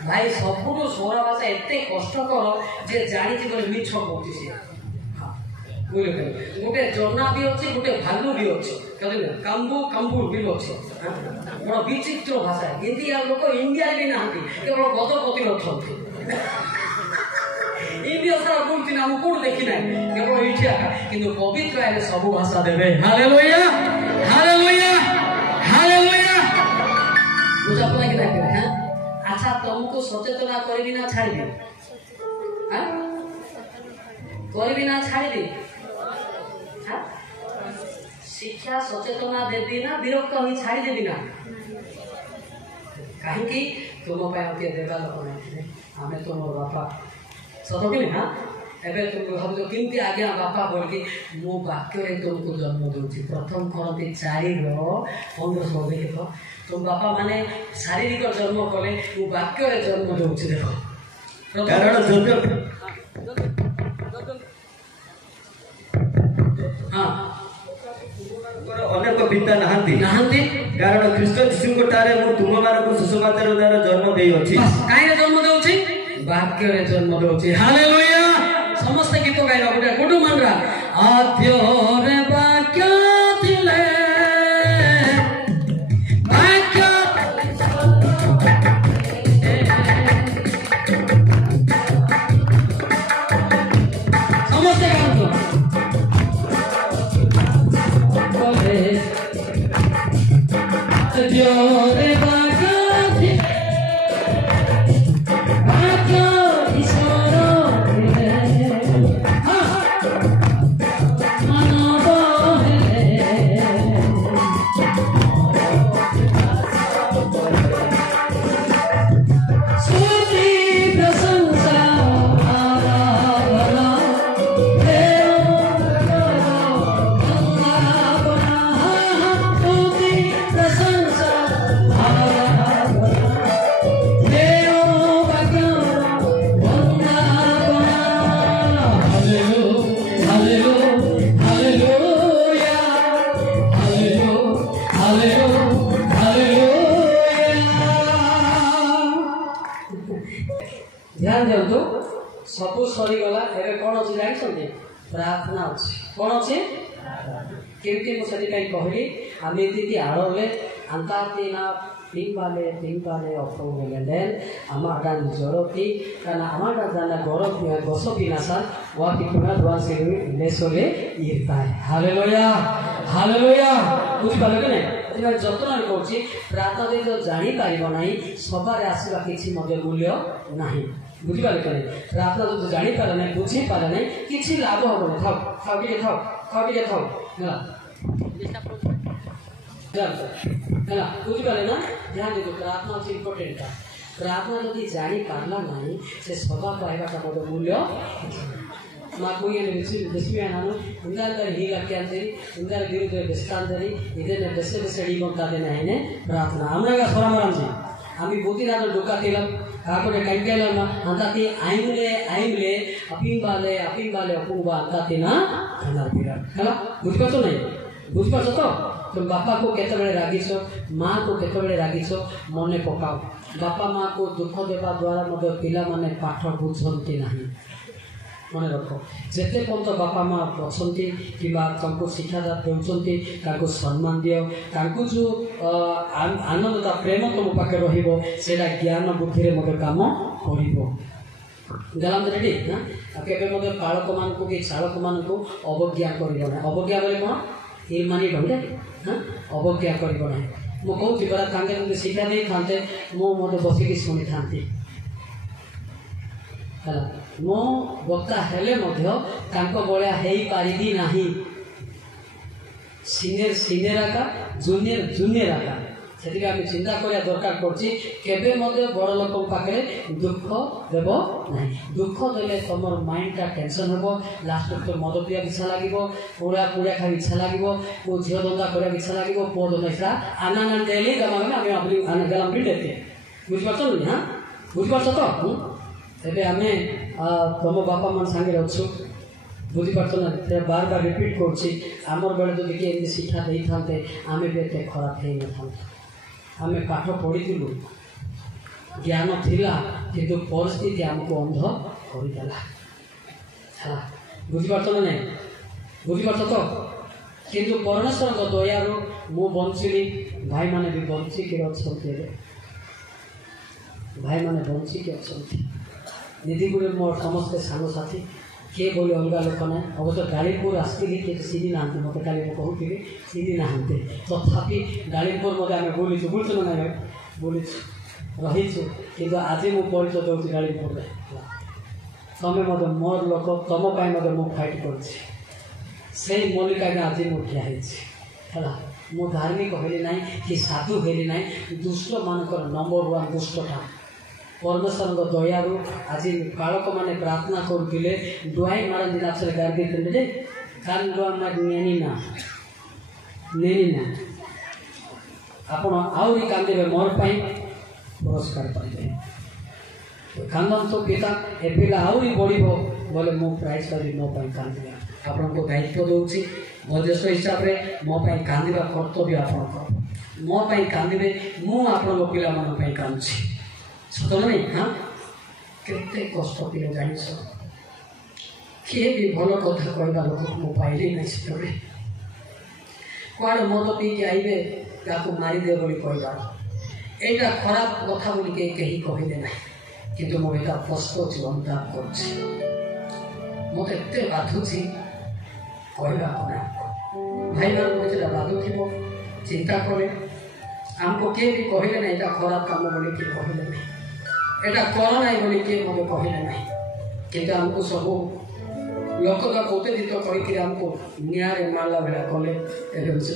भाई सबुठु सोरा भाषा एते कष्टकर जे जानिछि बोले मिछ कहछि से गोटे जर्ना भी अच्छे गोटे भालू भी अच्छे कहते कंबू भी अच्छे बड़ा विचित्र भाषा इंडिया लोक इंडिया भी ना केवल गजपति अच्छा इंडिया सारा बोलती ना कौन देखी ना केवल ये किंतु पवित्र आए सब भाषा देवे हालेलुया हालेलुया हालेलुया बुझा पड़ा कि ना अच्छा तुमको सचेतना करबी ना छाड़ी दे करबी ना छाड़ी दे शिक्षा सचेतना देवी ना विरक्त हो छाड़ी देवी ना कहीं तुम देवा लोक नहीं आम तुम बापा सत कि हाँ एवं तुम भाव केमती आज्ञा बापा बोल कि मो वाक्य तुमको जन्म दूसरी प्रथम करती 4:15 देख तुम बापा माने शारीरिक जन्म कले मो वाक्य जन्म दूसरी देख हाँ अनेक पिता नहांती कारण ख्रीष्ट जीशु ठारे मु तुम मानक सुसमाचार द्वारा जन्म देई अछि काहे जन्म देउछि वाक्य रे जन्म देउछि हालेलुया समस्त गीत गाइबा गोटे कोडु मानरा आद्य रे वाक्य थिले वाक्य समस्त गातो Dios ध्यान दिंतु सब सरीगला एवं कौन अच्छी जानते प्रार्थना अच्छी कौन अच्छे केमती मुझे कहली Amiti Arole, Antatina, Pimpale, Oppo, Amadan Zoroti, and Amada Zana Gorok, Gosopinasa, what he could not once in Lesole, Irtai. Hallelujah! Hallelujah! Which Palagane? যত্ন করছি প্রার্থনা তো জানি পারিব নাই সবার আসিবা কিছু মধ্যে মূল্য নাই বুঝিপারে কেন প্রার্থনা তো জানি পারে নাই বুঝি পারে নাই কিছু লাভ হব না থাক খাবিয়ে থাক হ্যাঁ হ্যাঁ বুঝিপারে না ধ্যান দিও প্রার্থনা হচ্ছে ইম্পর্টেন্টটা প্রার্থনা যদি জানি পারলা নাই সে সবার পাইবাটা মধ্যে মূল্য మాకు డిస్ప్లే అన్నాను ఇందాక హీలకి అంతరి ఇందాక విరుద్ధ బెస్కాంతరి ఇదేనే బెస్ట్ ఇవ్వంతాదేనే ఆయనే ప్రార్థన আমরা সরামারামজি আমি বুদ্ধিরাজ ঢোকাতিলাম তারপরে কাইকাইলাম అంతాతి আইমলে আপিংবালে অপুংবা అంతాতি না খানার বিরাট ହେଲା বুঝিপারছো নাই বুঝিপারছো তো তুমি বাপাকে কেতବେଳେ রাগিছ মাকে কেতବେଳେ রাগিছ মনে পকাও বাপা মাকে দুঃখ দেবা দ্বারা ମଧ୍ୟ ପିଲାମାନେ ପାଠ ବୁଝନ୍ତି ନାହିଁ मन रख जिते पर्यंत बापा माँ अच्छे कि शिक्षा दे सम्मान दियो जो आनंदता प्रेम तुम पाखे रहा ज्ञान बुद्धि में कम कर रेडी के पालक मान कि चालक मान अवज्ञा कर अवज्ञा बोले कौन निर्माणी ढंगे अवज्ञा करना मुझे परा शिक्षा दे था मुझे बसिक शुणी था मो वक्ता हेले भाया पारि ना सीनियर आका जूनियर आका से चिंता करा दरकार पड़े बड़ लोक पाखे दुख देव ना दुख देले तुम माइंडटा टेंशन हम लास्ट तो मद पिया इच्छा लगे पुड़ा पुड़ा खाई इच्छा लगे झील धंदा कर इच्छा लगे पुओ धंदा इच्छा आना डेली गलाम देते बुझीपार हाँ बुझीपार तो एबे आम तुम बापा मान सांगे अच्छु बुझीपार ना बार बार रिपीट करमर बेले जो देखिए शिक्षा दे था आम भी एत खराब हो न था आम पाठ पढ़ीलु ज्ञान थिला किंतु परिस्थिति आमको अंध करदेला बुझीपार ना नहीं बुझीपार तो किंतु परमेश्वर दयारू मु बंचिली भाई माने भी बंचिक अच्छा भाई माने बंचिक अच्छा निधिगुड़े मोर समस्ते सांगसाथी किए बोले अलग लोक ना अवश्य गाड़ीपुर आसती किए सीधी ना मत कल कहूँ सीधी ना तथापि गाड़ीपुर मत आम बोलीचु बुझु ना ना बोलीचु रहीचु कि आज मु परिचय दूसरी गाड़ीपुर तमें मत मोर लोक तुम मत मु फाइट कर मल्लिका आज मुझे ठिया मु धार्मिक हेली ना कि साधु हेली ना दुष्ट मानकर नंबर 1 दुष्टटा परमेश्वर दयारू आज बालक मैंने प्रार्थना करुले डुआई मारन दिन आप गाड़ी दे कान डुआ नेनी ना आप कांदे मोर पाई पुरस्कार पाइबे कांदन तो पिता ए पिला आहरी बढ़ बोले मो प्राइज करी मो पाई कांदिबा आपन को दायित्व दउछि मध्यस्थ हिसाब रे मो पाई कांदिबा कर्तव्य आपन को मो पाई कांदिबे मु आपन को पिला मन पाई कांदछि सत नहीं हाँ केते कष्ट पिले जानी किए भी भल कथा कहवा लोक मु पाइली ना से कड़े मद पी के आइबे ताकू मारिदे बोली कहबार एटा खराब कथा बोली के कहीं कहले ना किंतु मो एटा पछताउछि अनुताप करछि मते एते बाधुछि कहबा ना भाई मान मुझे बाधुथिबो चिंता करे हमको किए भी कहले ना एटा खराब काम बोली के कहले ना एटा कर ना बोली के मत कहले ना किंतु हमको सब लोक का उत्तेजित करके हमको न्याय मारला बेला कले एवं से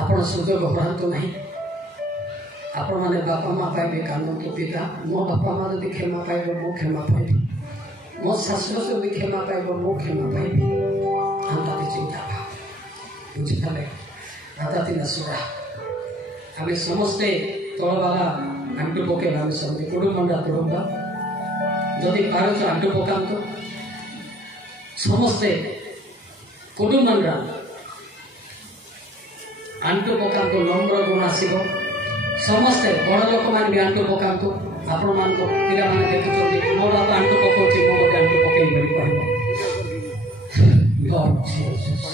आपण सुजोग हरातु नहीं आपण माने बापा माँ पाइबे कांदंतु पिता मो बापा माँ यदि क्षमा पाइबे मो क्षमा पाइबे मो शाशुर यदि क्षमा पाइबे मो क्षमा पाइबे हम ताते चिंता बुझिपारे दादा नसुरा आम समस्ते तल बाला आंटू पकेबा आम समझे कुड़ुमंडा तुड़ुंबा जदि पारछ आंटू पकांत समस्ते कुड़ुमंडा आंटू पकांत नम्र गुण आसब समस्ते बड़ लोक मैंने भी आंटू पकांत आपण मान पिला माने देखुछन्ति मो बापा आंटू पकाउछि मो आंटू पकेइ बोली कहबो लॉर्ड जीसस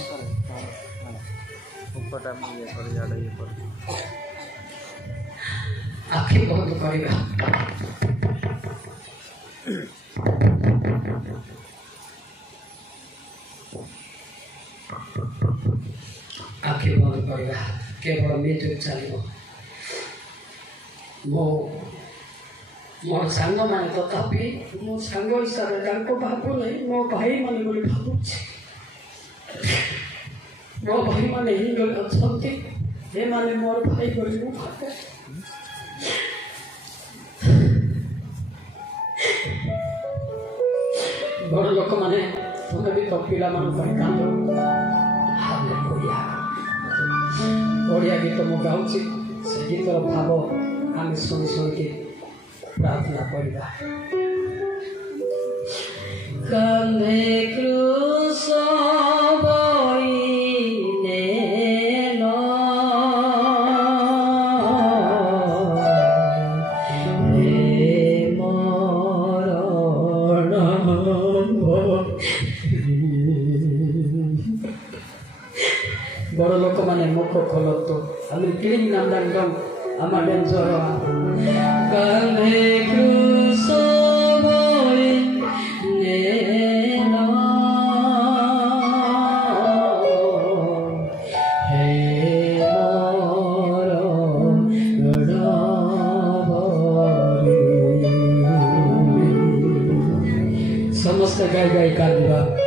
आखि बंद करवा आखि बंद करवा केवल म्यूजिक चलो मोर सांग मैंने तथापि मो सांग हिसाब से भावु नहीं मो भाई मैंने बोली भावुँ मो भाई मैंने ही अच्छा ये माने मोर भाई बोली भावे बड़ लोक मैंने तुम्हें भी तो पिला मान कांद ओडिया गीत मु गाँची से गीतर भाव आम शुणी शुणिकी प्रार्थना करवा कन्हे क्रूस बड़ लोक मैंने मुख खोल तो आम क्लीन नाम डांगम आम डेंजर कन्हे क्रूस समस्त गाय गाय कांदवा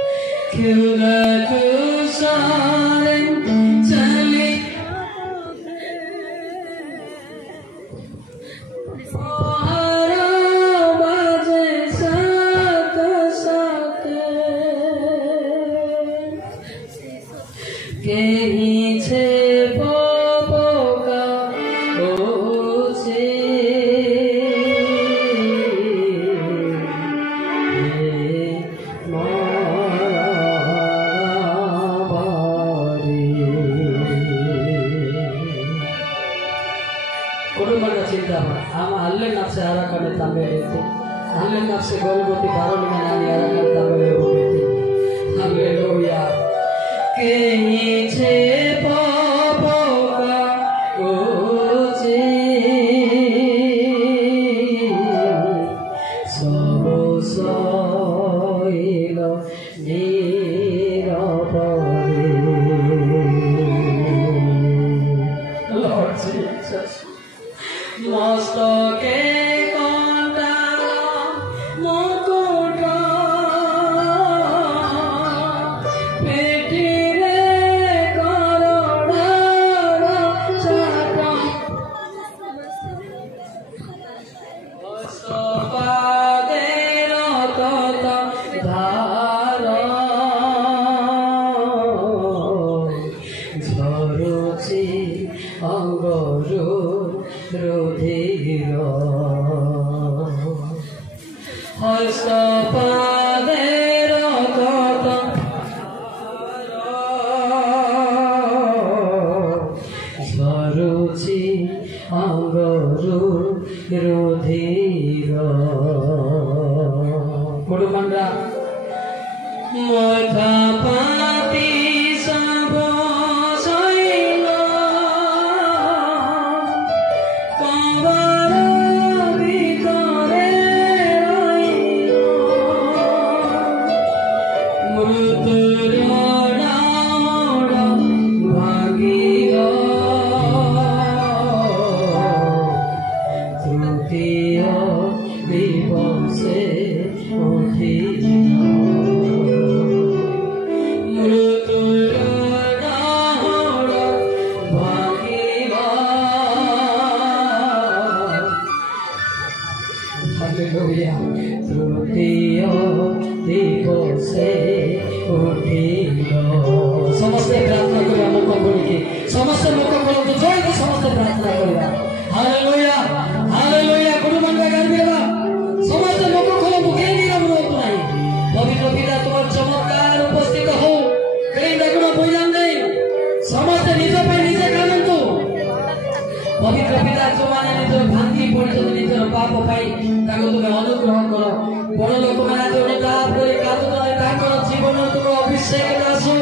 जीवन तुम अभिषेक दासु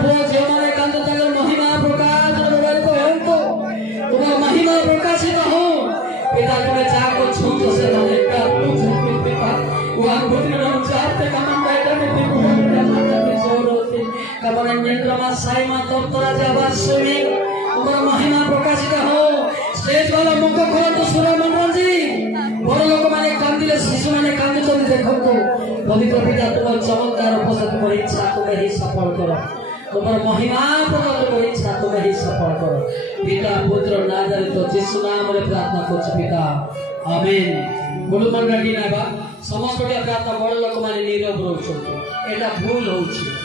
पुओ झील मैंने महिमा प्रकाश साईमा तोरा आवाज सुनी तुम्हारा महिमा प्रकाशित हो स्टेज वाला मुख खोल तो सुरा मंडल जी बड़ लोक माने कांदिले शिशु माने कांदुछन देखंतु पवित्र पिता तुम्हारा चमत्कार उपस्थित तुम्हारी इच्छा तुम्हें ही सफल करो तुम्हारा महिमा प्रकट तुम्हारी इच्छा तुम्हें ही सफल करो पिता पुत्र नाजरित यीशु नाम रे प्रार्थना करछु पिता आमेन गुरु मंडली नाबा समस्त प्रार्थना बड़ लोक माने नीरव रहउछन एटा भूल होउछि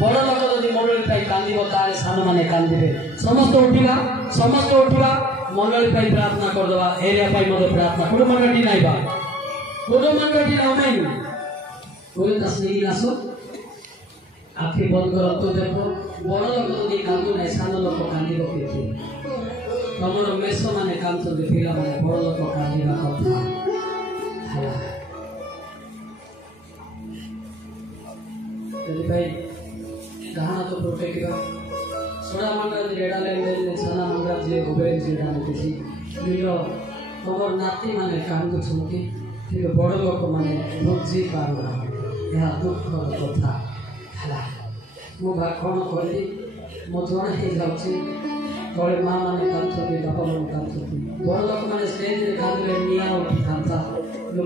बड़ लोक जदि मंडली पाई कांदिबो ताले सान माने कांदिबे समस्त उठिबा मंडली पाई प्रार्थना करदवा एरिया पाई मते प्रार्थना गुरु मंडली नाइबा गुरु मंडली नामै कोई तस्वीर आसो आखि बंद करो तो देखो बड़ लोक जदि कांदु नै सान लोक कांदिबो केति तमर मेष माने कांदु दे पिला माने बड़ लोक कांदिबा କଥା jadi baik कहां तो प्रोटेक्ट का सोडा मंगल रेडा ले ले सना मंगल जे गोबे जेडा नेछि मिलो तमर नाती माने कांदु छुकी ठीक बड़ लोक माने बुझी पारना यह दुख कथा हला मो भा कोन करली मो जोना हे जाउछि तळे मां माने कांदुछी बापा माने कांदुछी बड़ लोक माने स्टेज रे कांदले निया उठी थांता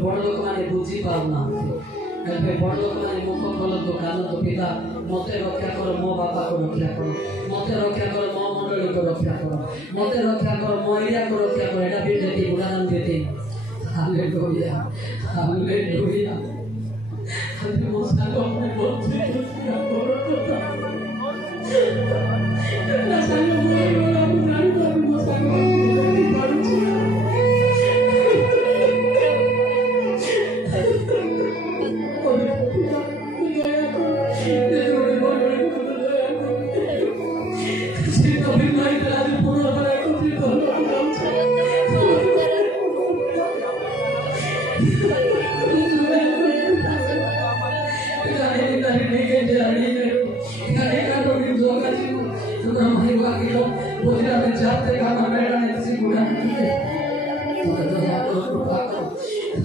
बड़ लोक माने बुझी पारना कहते बड़ लोक माने मुख खोल तो कान तो पिता मते रक्षा करो मो बापा को रक्षा करो मते रक्षा करो मो मंडली को रक्षा करो मते रक्षा करो मो एरिया को रक्षा करो एटा भी देती गुणानंद देती हालेलुया हालेलुया हम मो सालो अपने बहुत रक्षा करो ना सालो मो सालो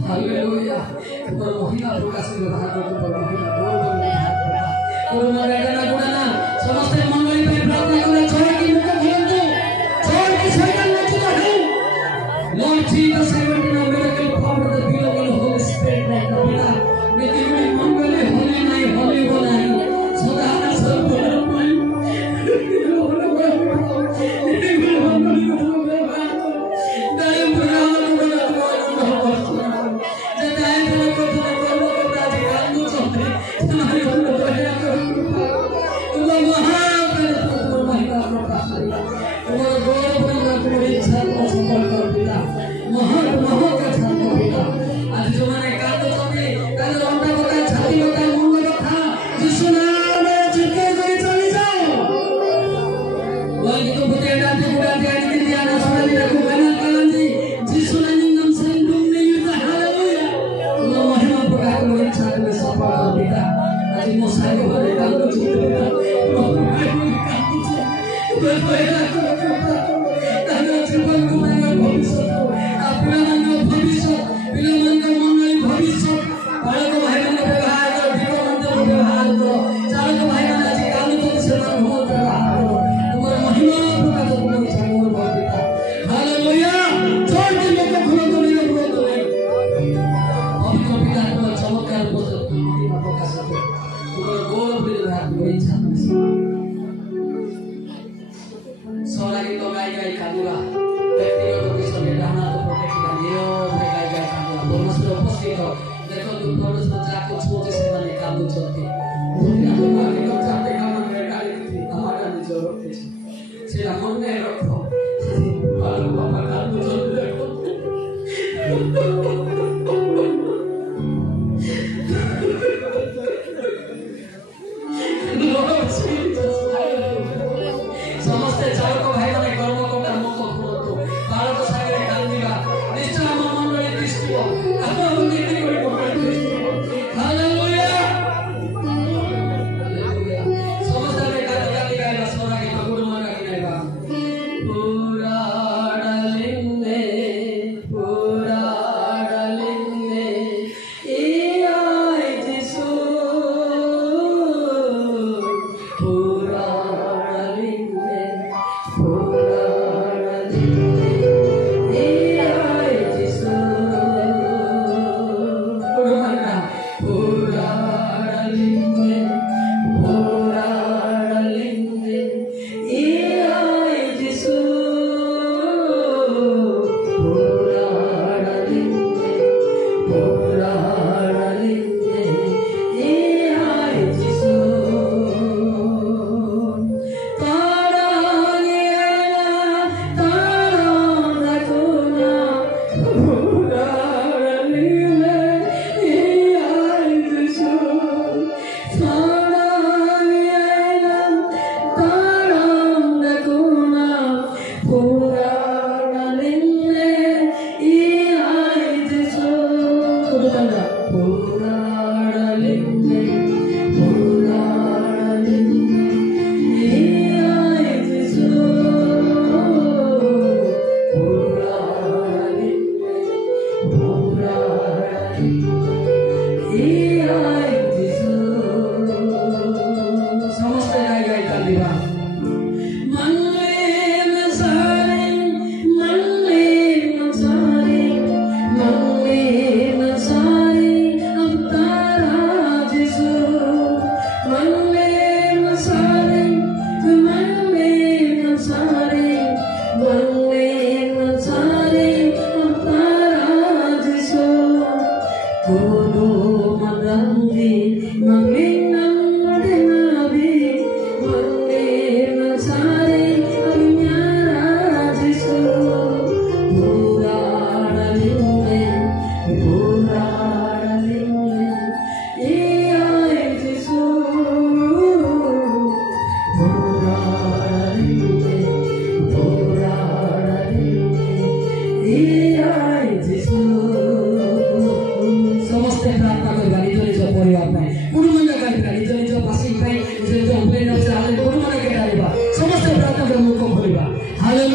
हालेलुया तुम्हारा महिमा प्रकाश व्यवहार तुम्हारा महिमा गुणना समस्त मंगली पे प्रार्थना करे छोड़ की मुख खोलतो छोड़ की शैतान नचता है Lord Jesus I want to miracle power the beloved holy spirit like the पिता नेति मंगली होली नहीं सदा सब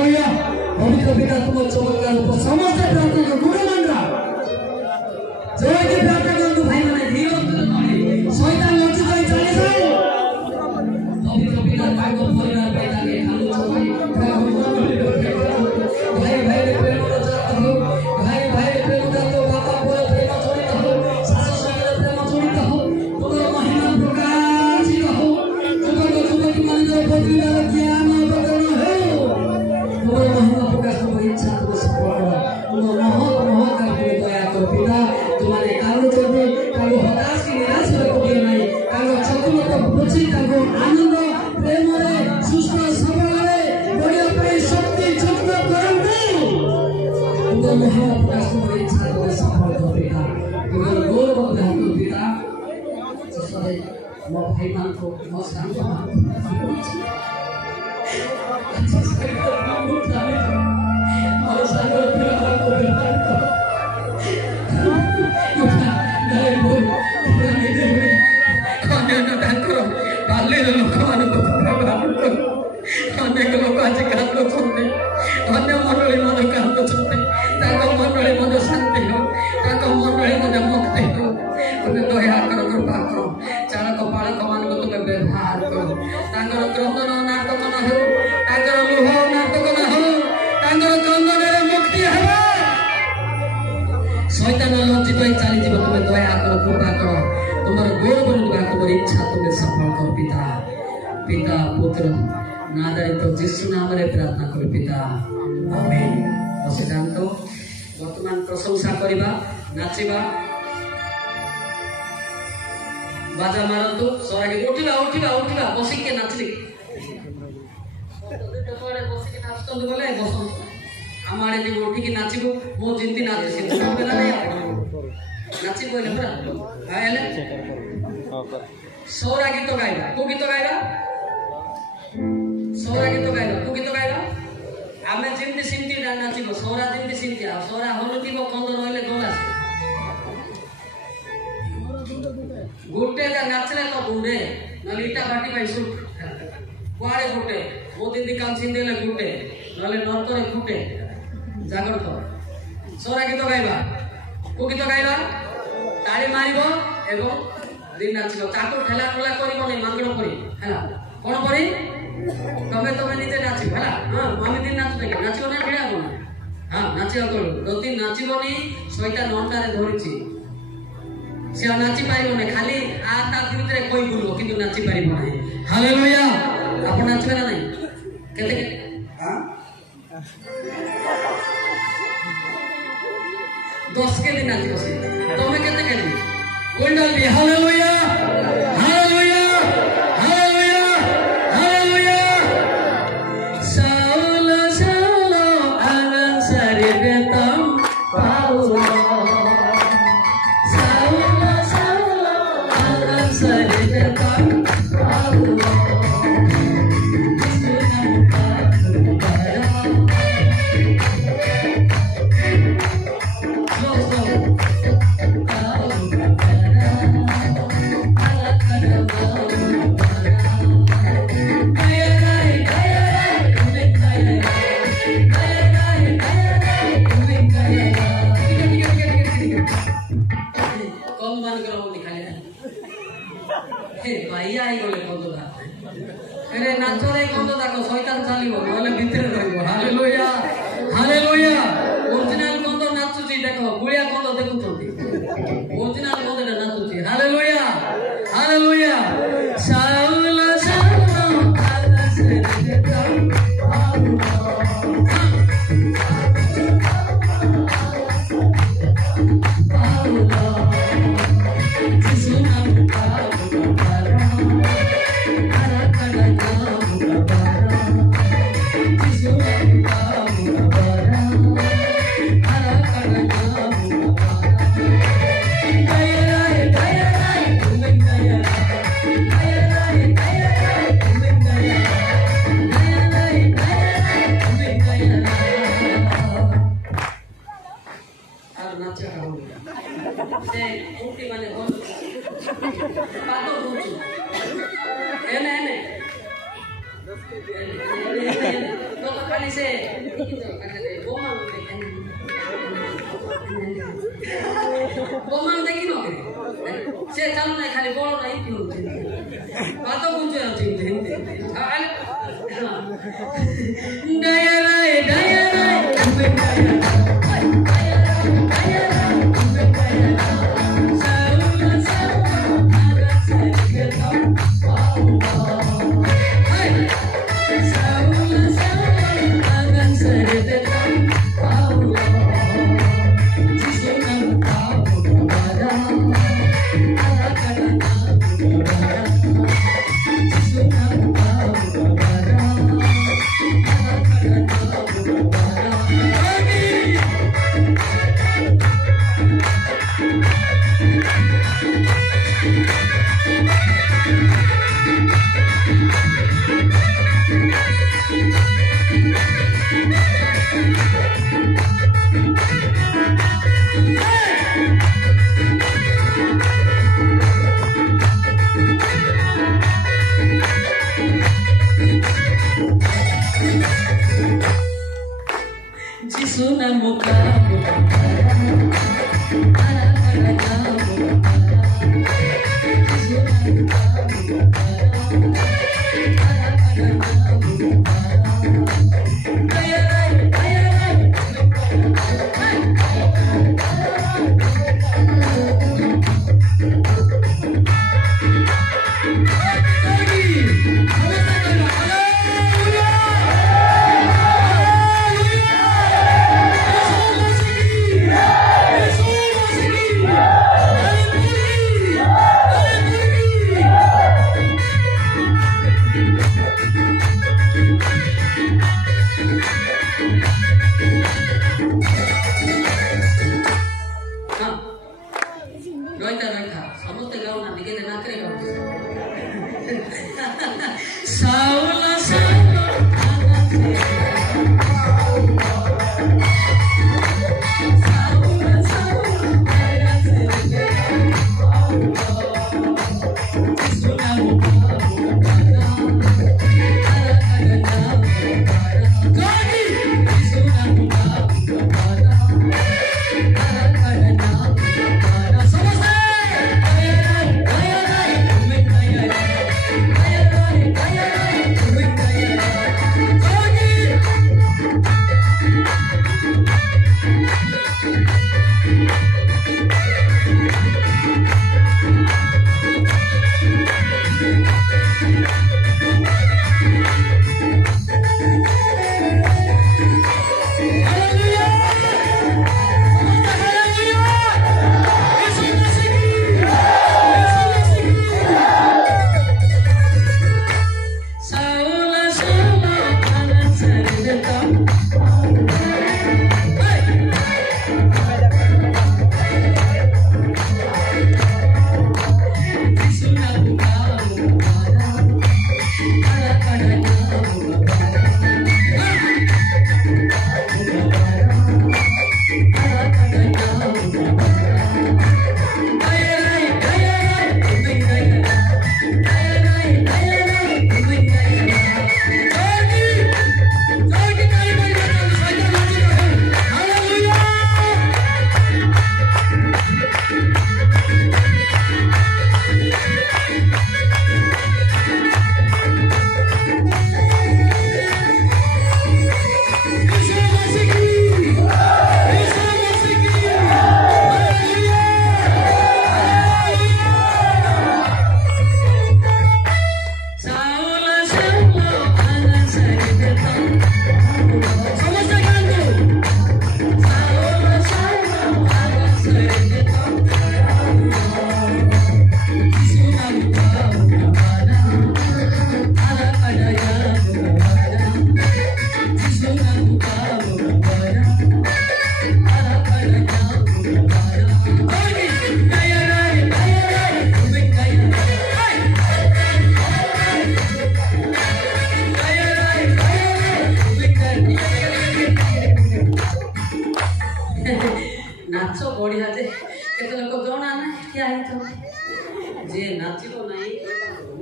हालेलुया पवित्र पिता तुम चमत्कार रूप समस्त प्रार्थना को गुरु मंत्र जय के प्रार्थना को भाई माने धीरे शैतान लज्जित होई चले जाओ पवित्र पिता कागो परिवार पैदा के खालू चोई भाई भाई प्रेम रो जात हो भाई भाई प्रेम जात हो बाबा बोले प्रेम छोड़ित हो सासु ससुर प्रेम छोड़ित हो तुमर महिमा प्रकाशित हो तुमर युवती मान पतिवार ज्ञान प्रकरण हो तुमर महिमा प्रकाश को इच्छा को सफल करो तुमर मोह का दया करो पिता तुम्हारे कालो चोटे कालो हताश की निराश को दिए नहीं कालो चतुरता बुझी कालो आनंद प्रेम रे सुस्त सबल रे बढ़िया पे शक्ति चक्र करंतु तुमर महिमा प्रकाश को इच्छा को सफल करो पिता तुमर गौरव को पिता ससुरे मो भाई मान को मो शांत मान अनेक लोक आज कांदुଛନ୍ତି अन्य मंडली मध्य कांदुଛନ୍ତି ताको मंडली मध्य शांति हो ताको मंडली मध्य मुक्ति हो तुमे दया करो कृपा करो चालक पालक मान को तुमे व्यवहार करो तांगर क्रंदन नाटक न हो तांगर लुह नाटक न हो तांगर क्रंदन रे मुक्ति हो शैतान लज्जित होई चली जीव तुमे दया करो कृपा करो तुमर गौरव अनुग्रह तुमर इच्छा तुमे सफल करो पिता पिता पुत्र नादरित जीशु नाम रे प्रार्थना करू पिता आमेन बसे जानतो वर्तमान प्रशंसा करिबा नाचिबा बाजा मारतो सरागे उठिबा उठिबा उठिबा बसी के नाचली तो तोरे बसी के नाचतो बोले बसो हमारे जे उठी के नाचिबो मो जिंती नाचे से बेला नहीं नाची बोले पूरा आले सौरा गीत गाइबा को गीत गाइबा सौरा गीत गाइबा को गीत गाइबा आमे जिंती सिंती नाचिबो सौरा जिंती सिंती आ सौरा होलुतिबो कंद रहले गला गोटे का नाचले तो गुंडे नले इटा बाटी पाई सुट कुआड़े गुटे मो दीदी काम सिंदेले गुटे नले नरकरे फुटे जागरत सौरा गीत गाइबा को गीत गाइबा ताली मारिबो एवं दिन नाचिबो चाको ठेला ठेला करिबो नै मांगड़ परी हला कोन परी तमे तमे निजे नाचिबो हला हां मामी दिन नाचबे नाचिबो ना भिड़ा कोन हां नाचिबो कोन गति नाचिबो नि शैतान नंटारे धरिछि से नाची पारिबो नै खाली आ ता भितरे कोई बोलबो किंतु नाची पारिबो नै हालेलुया आपण नाचबे ना नै केते हां 10 के दिन नाचिबो से तमे केते केली कोंडल भी hallelujah hallelujah hallelujah hallelujah Saul Saul आनंद सरे बेतम पाउलो साउल साउल आनंद सरे बेतम पाउलो तो खाली से बोमान देखी नो से चालू नहीं खाली बोल नहीं क्यों बात तो कुछ नहीं दया रे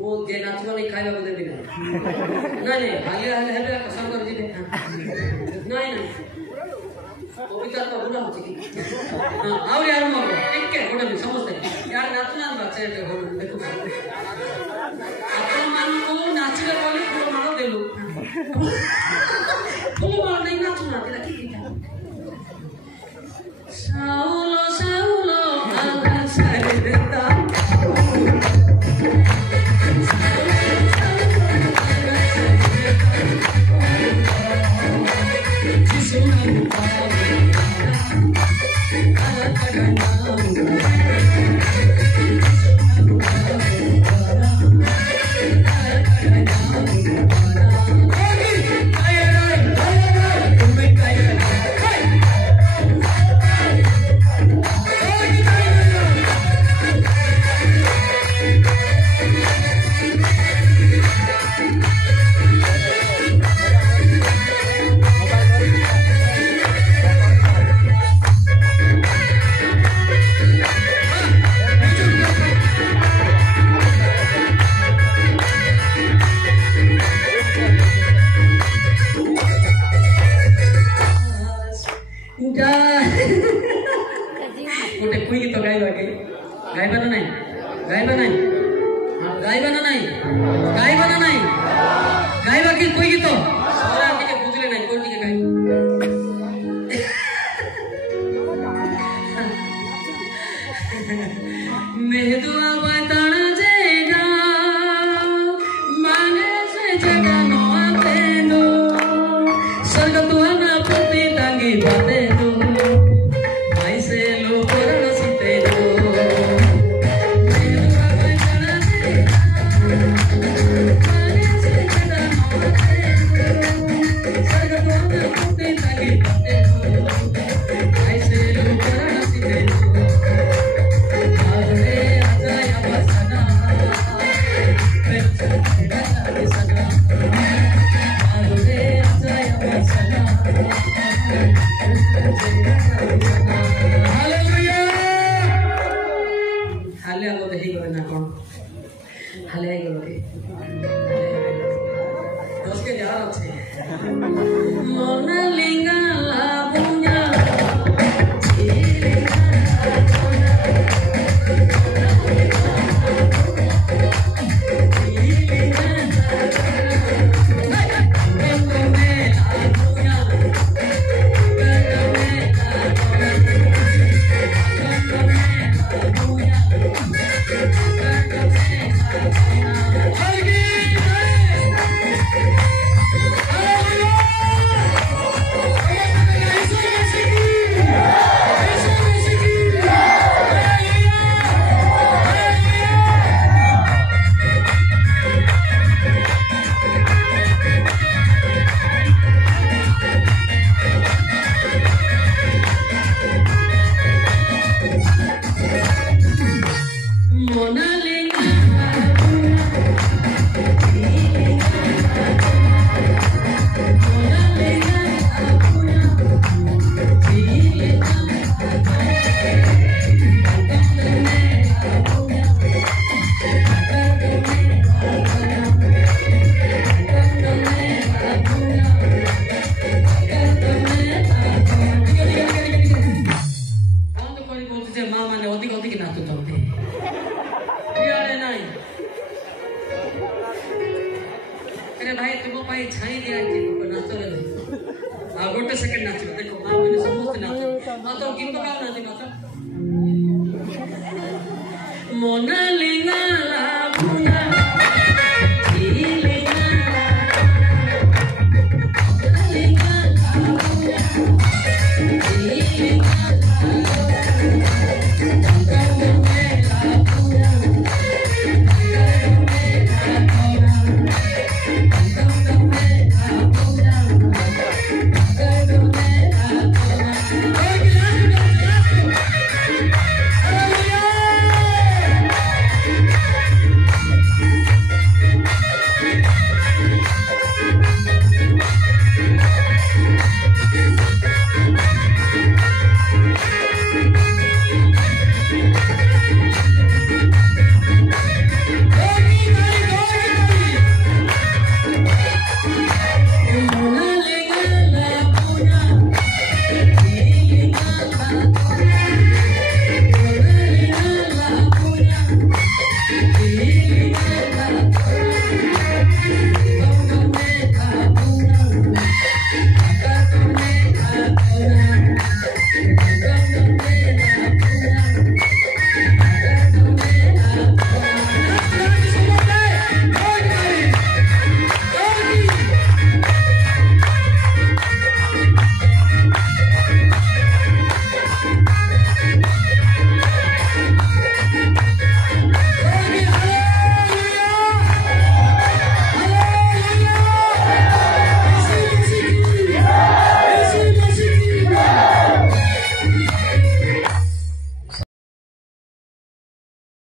वो जे नाचवा नहीं खाइबा को देबी नहीं हाले हाले हेबे पसंद कर दिबे नहीं पवित्र तो बुला होची की हां आवरी आरंभ करो टिके गोडे समझते यार नाचना बच्चे हो देखो अपन मान को नाचले बोले फूल मारो देलु फूल मारो नहीं नाचना तेरा की Saulo Saulo ala sarita Mona Lisa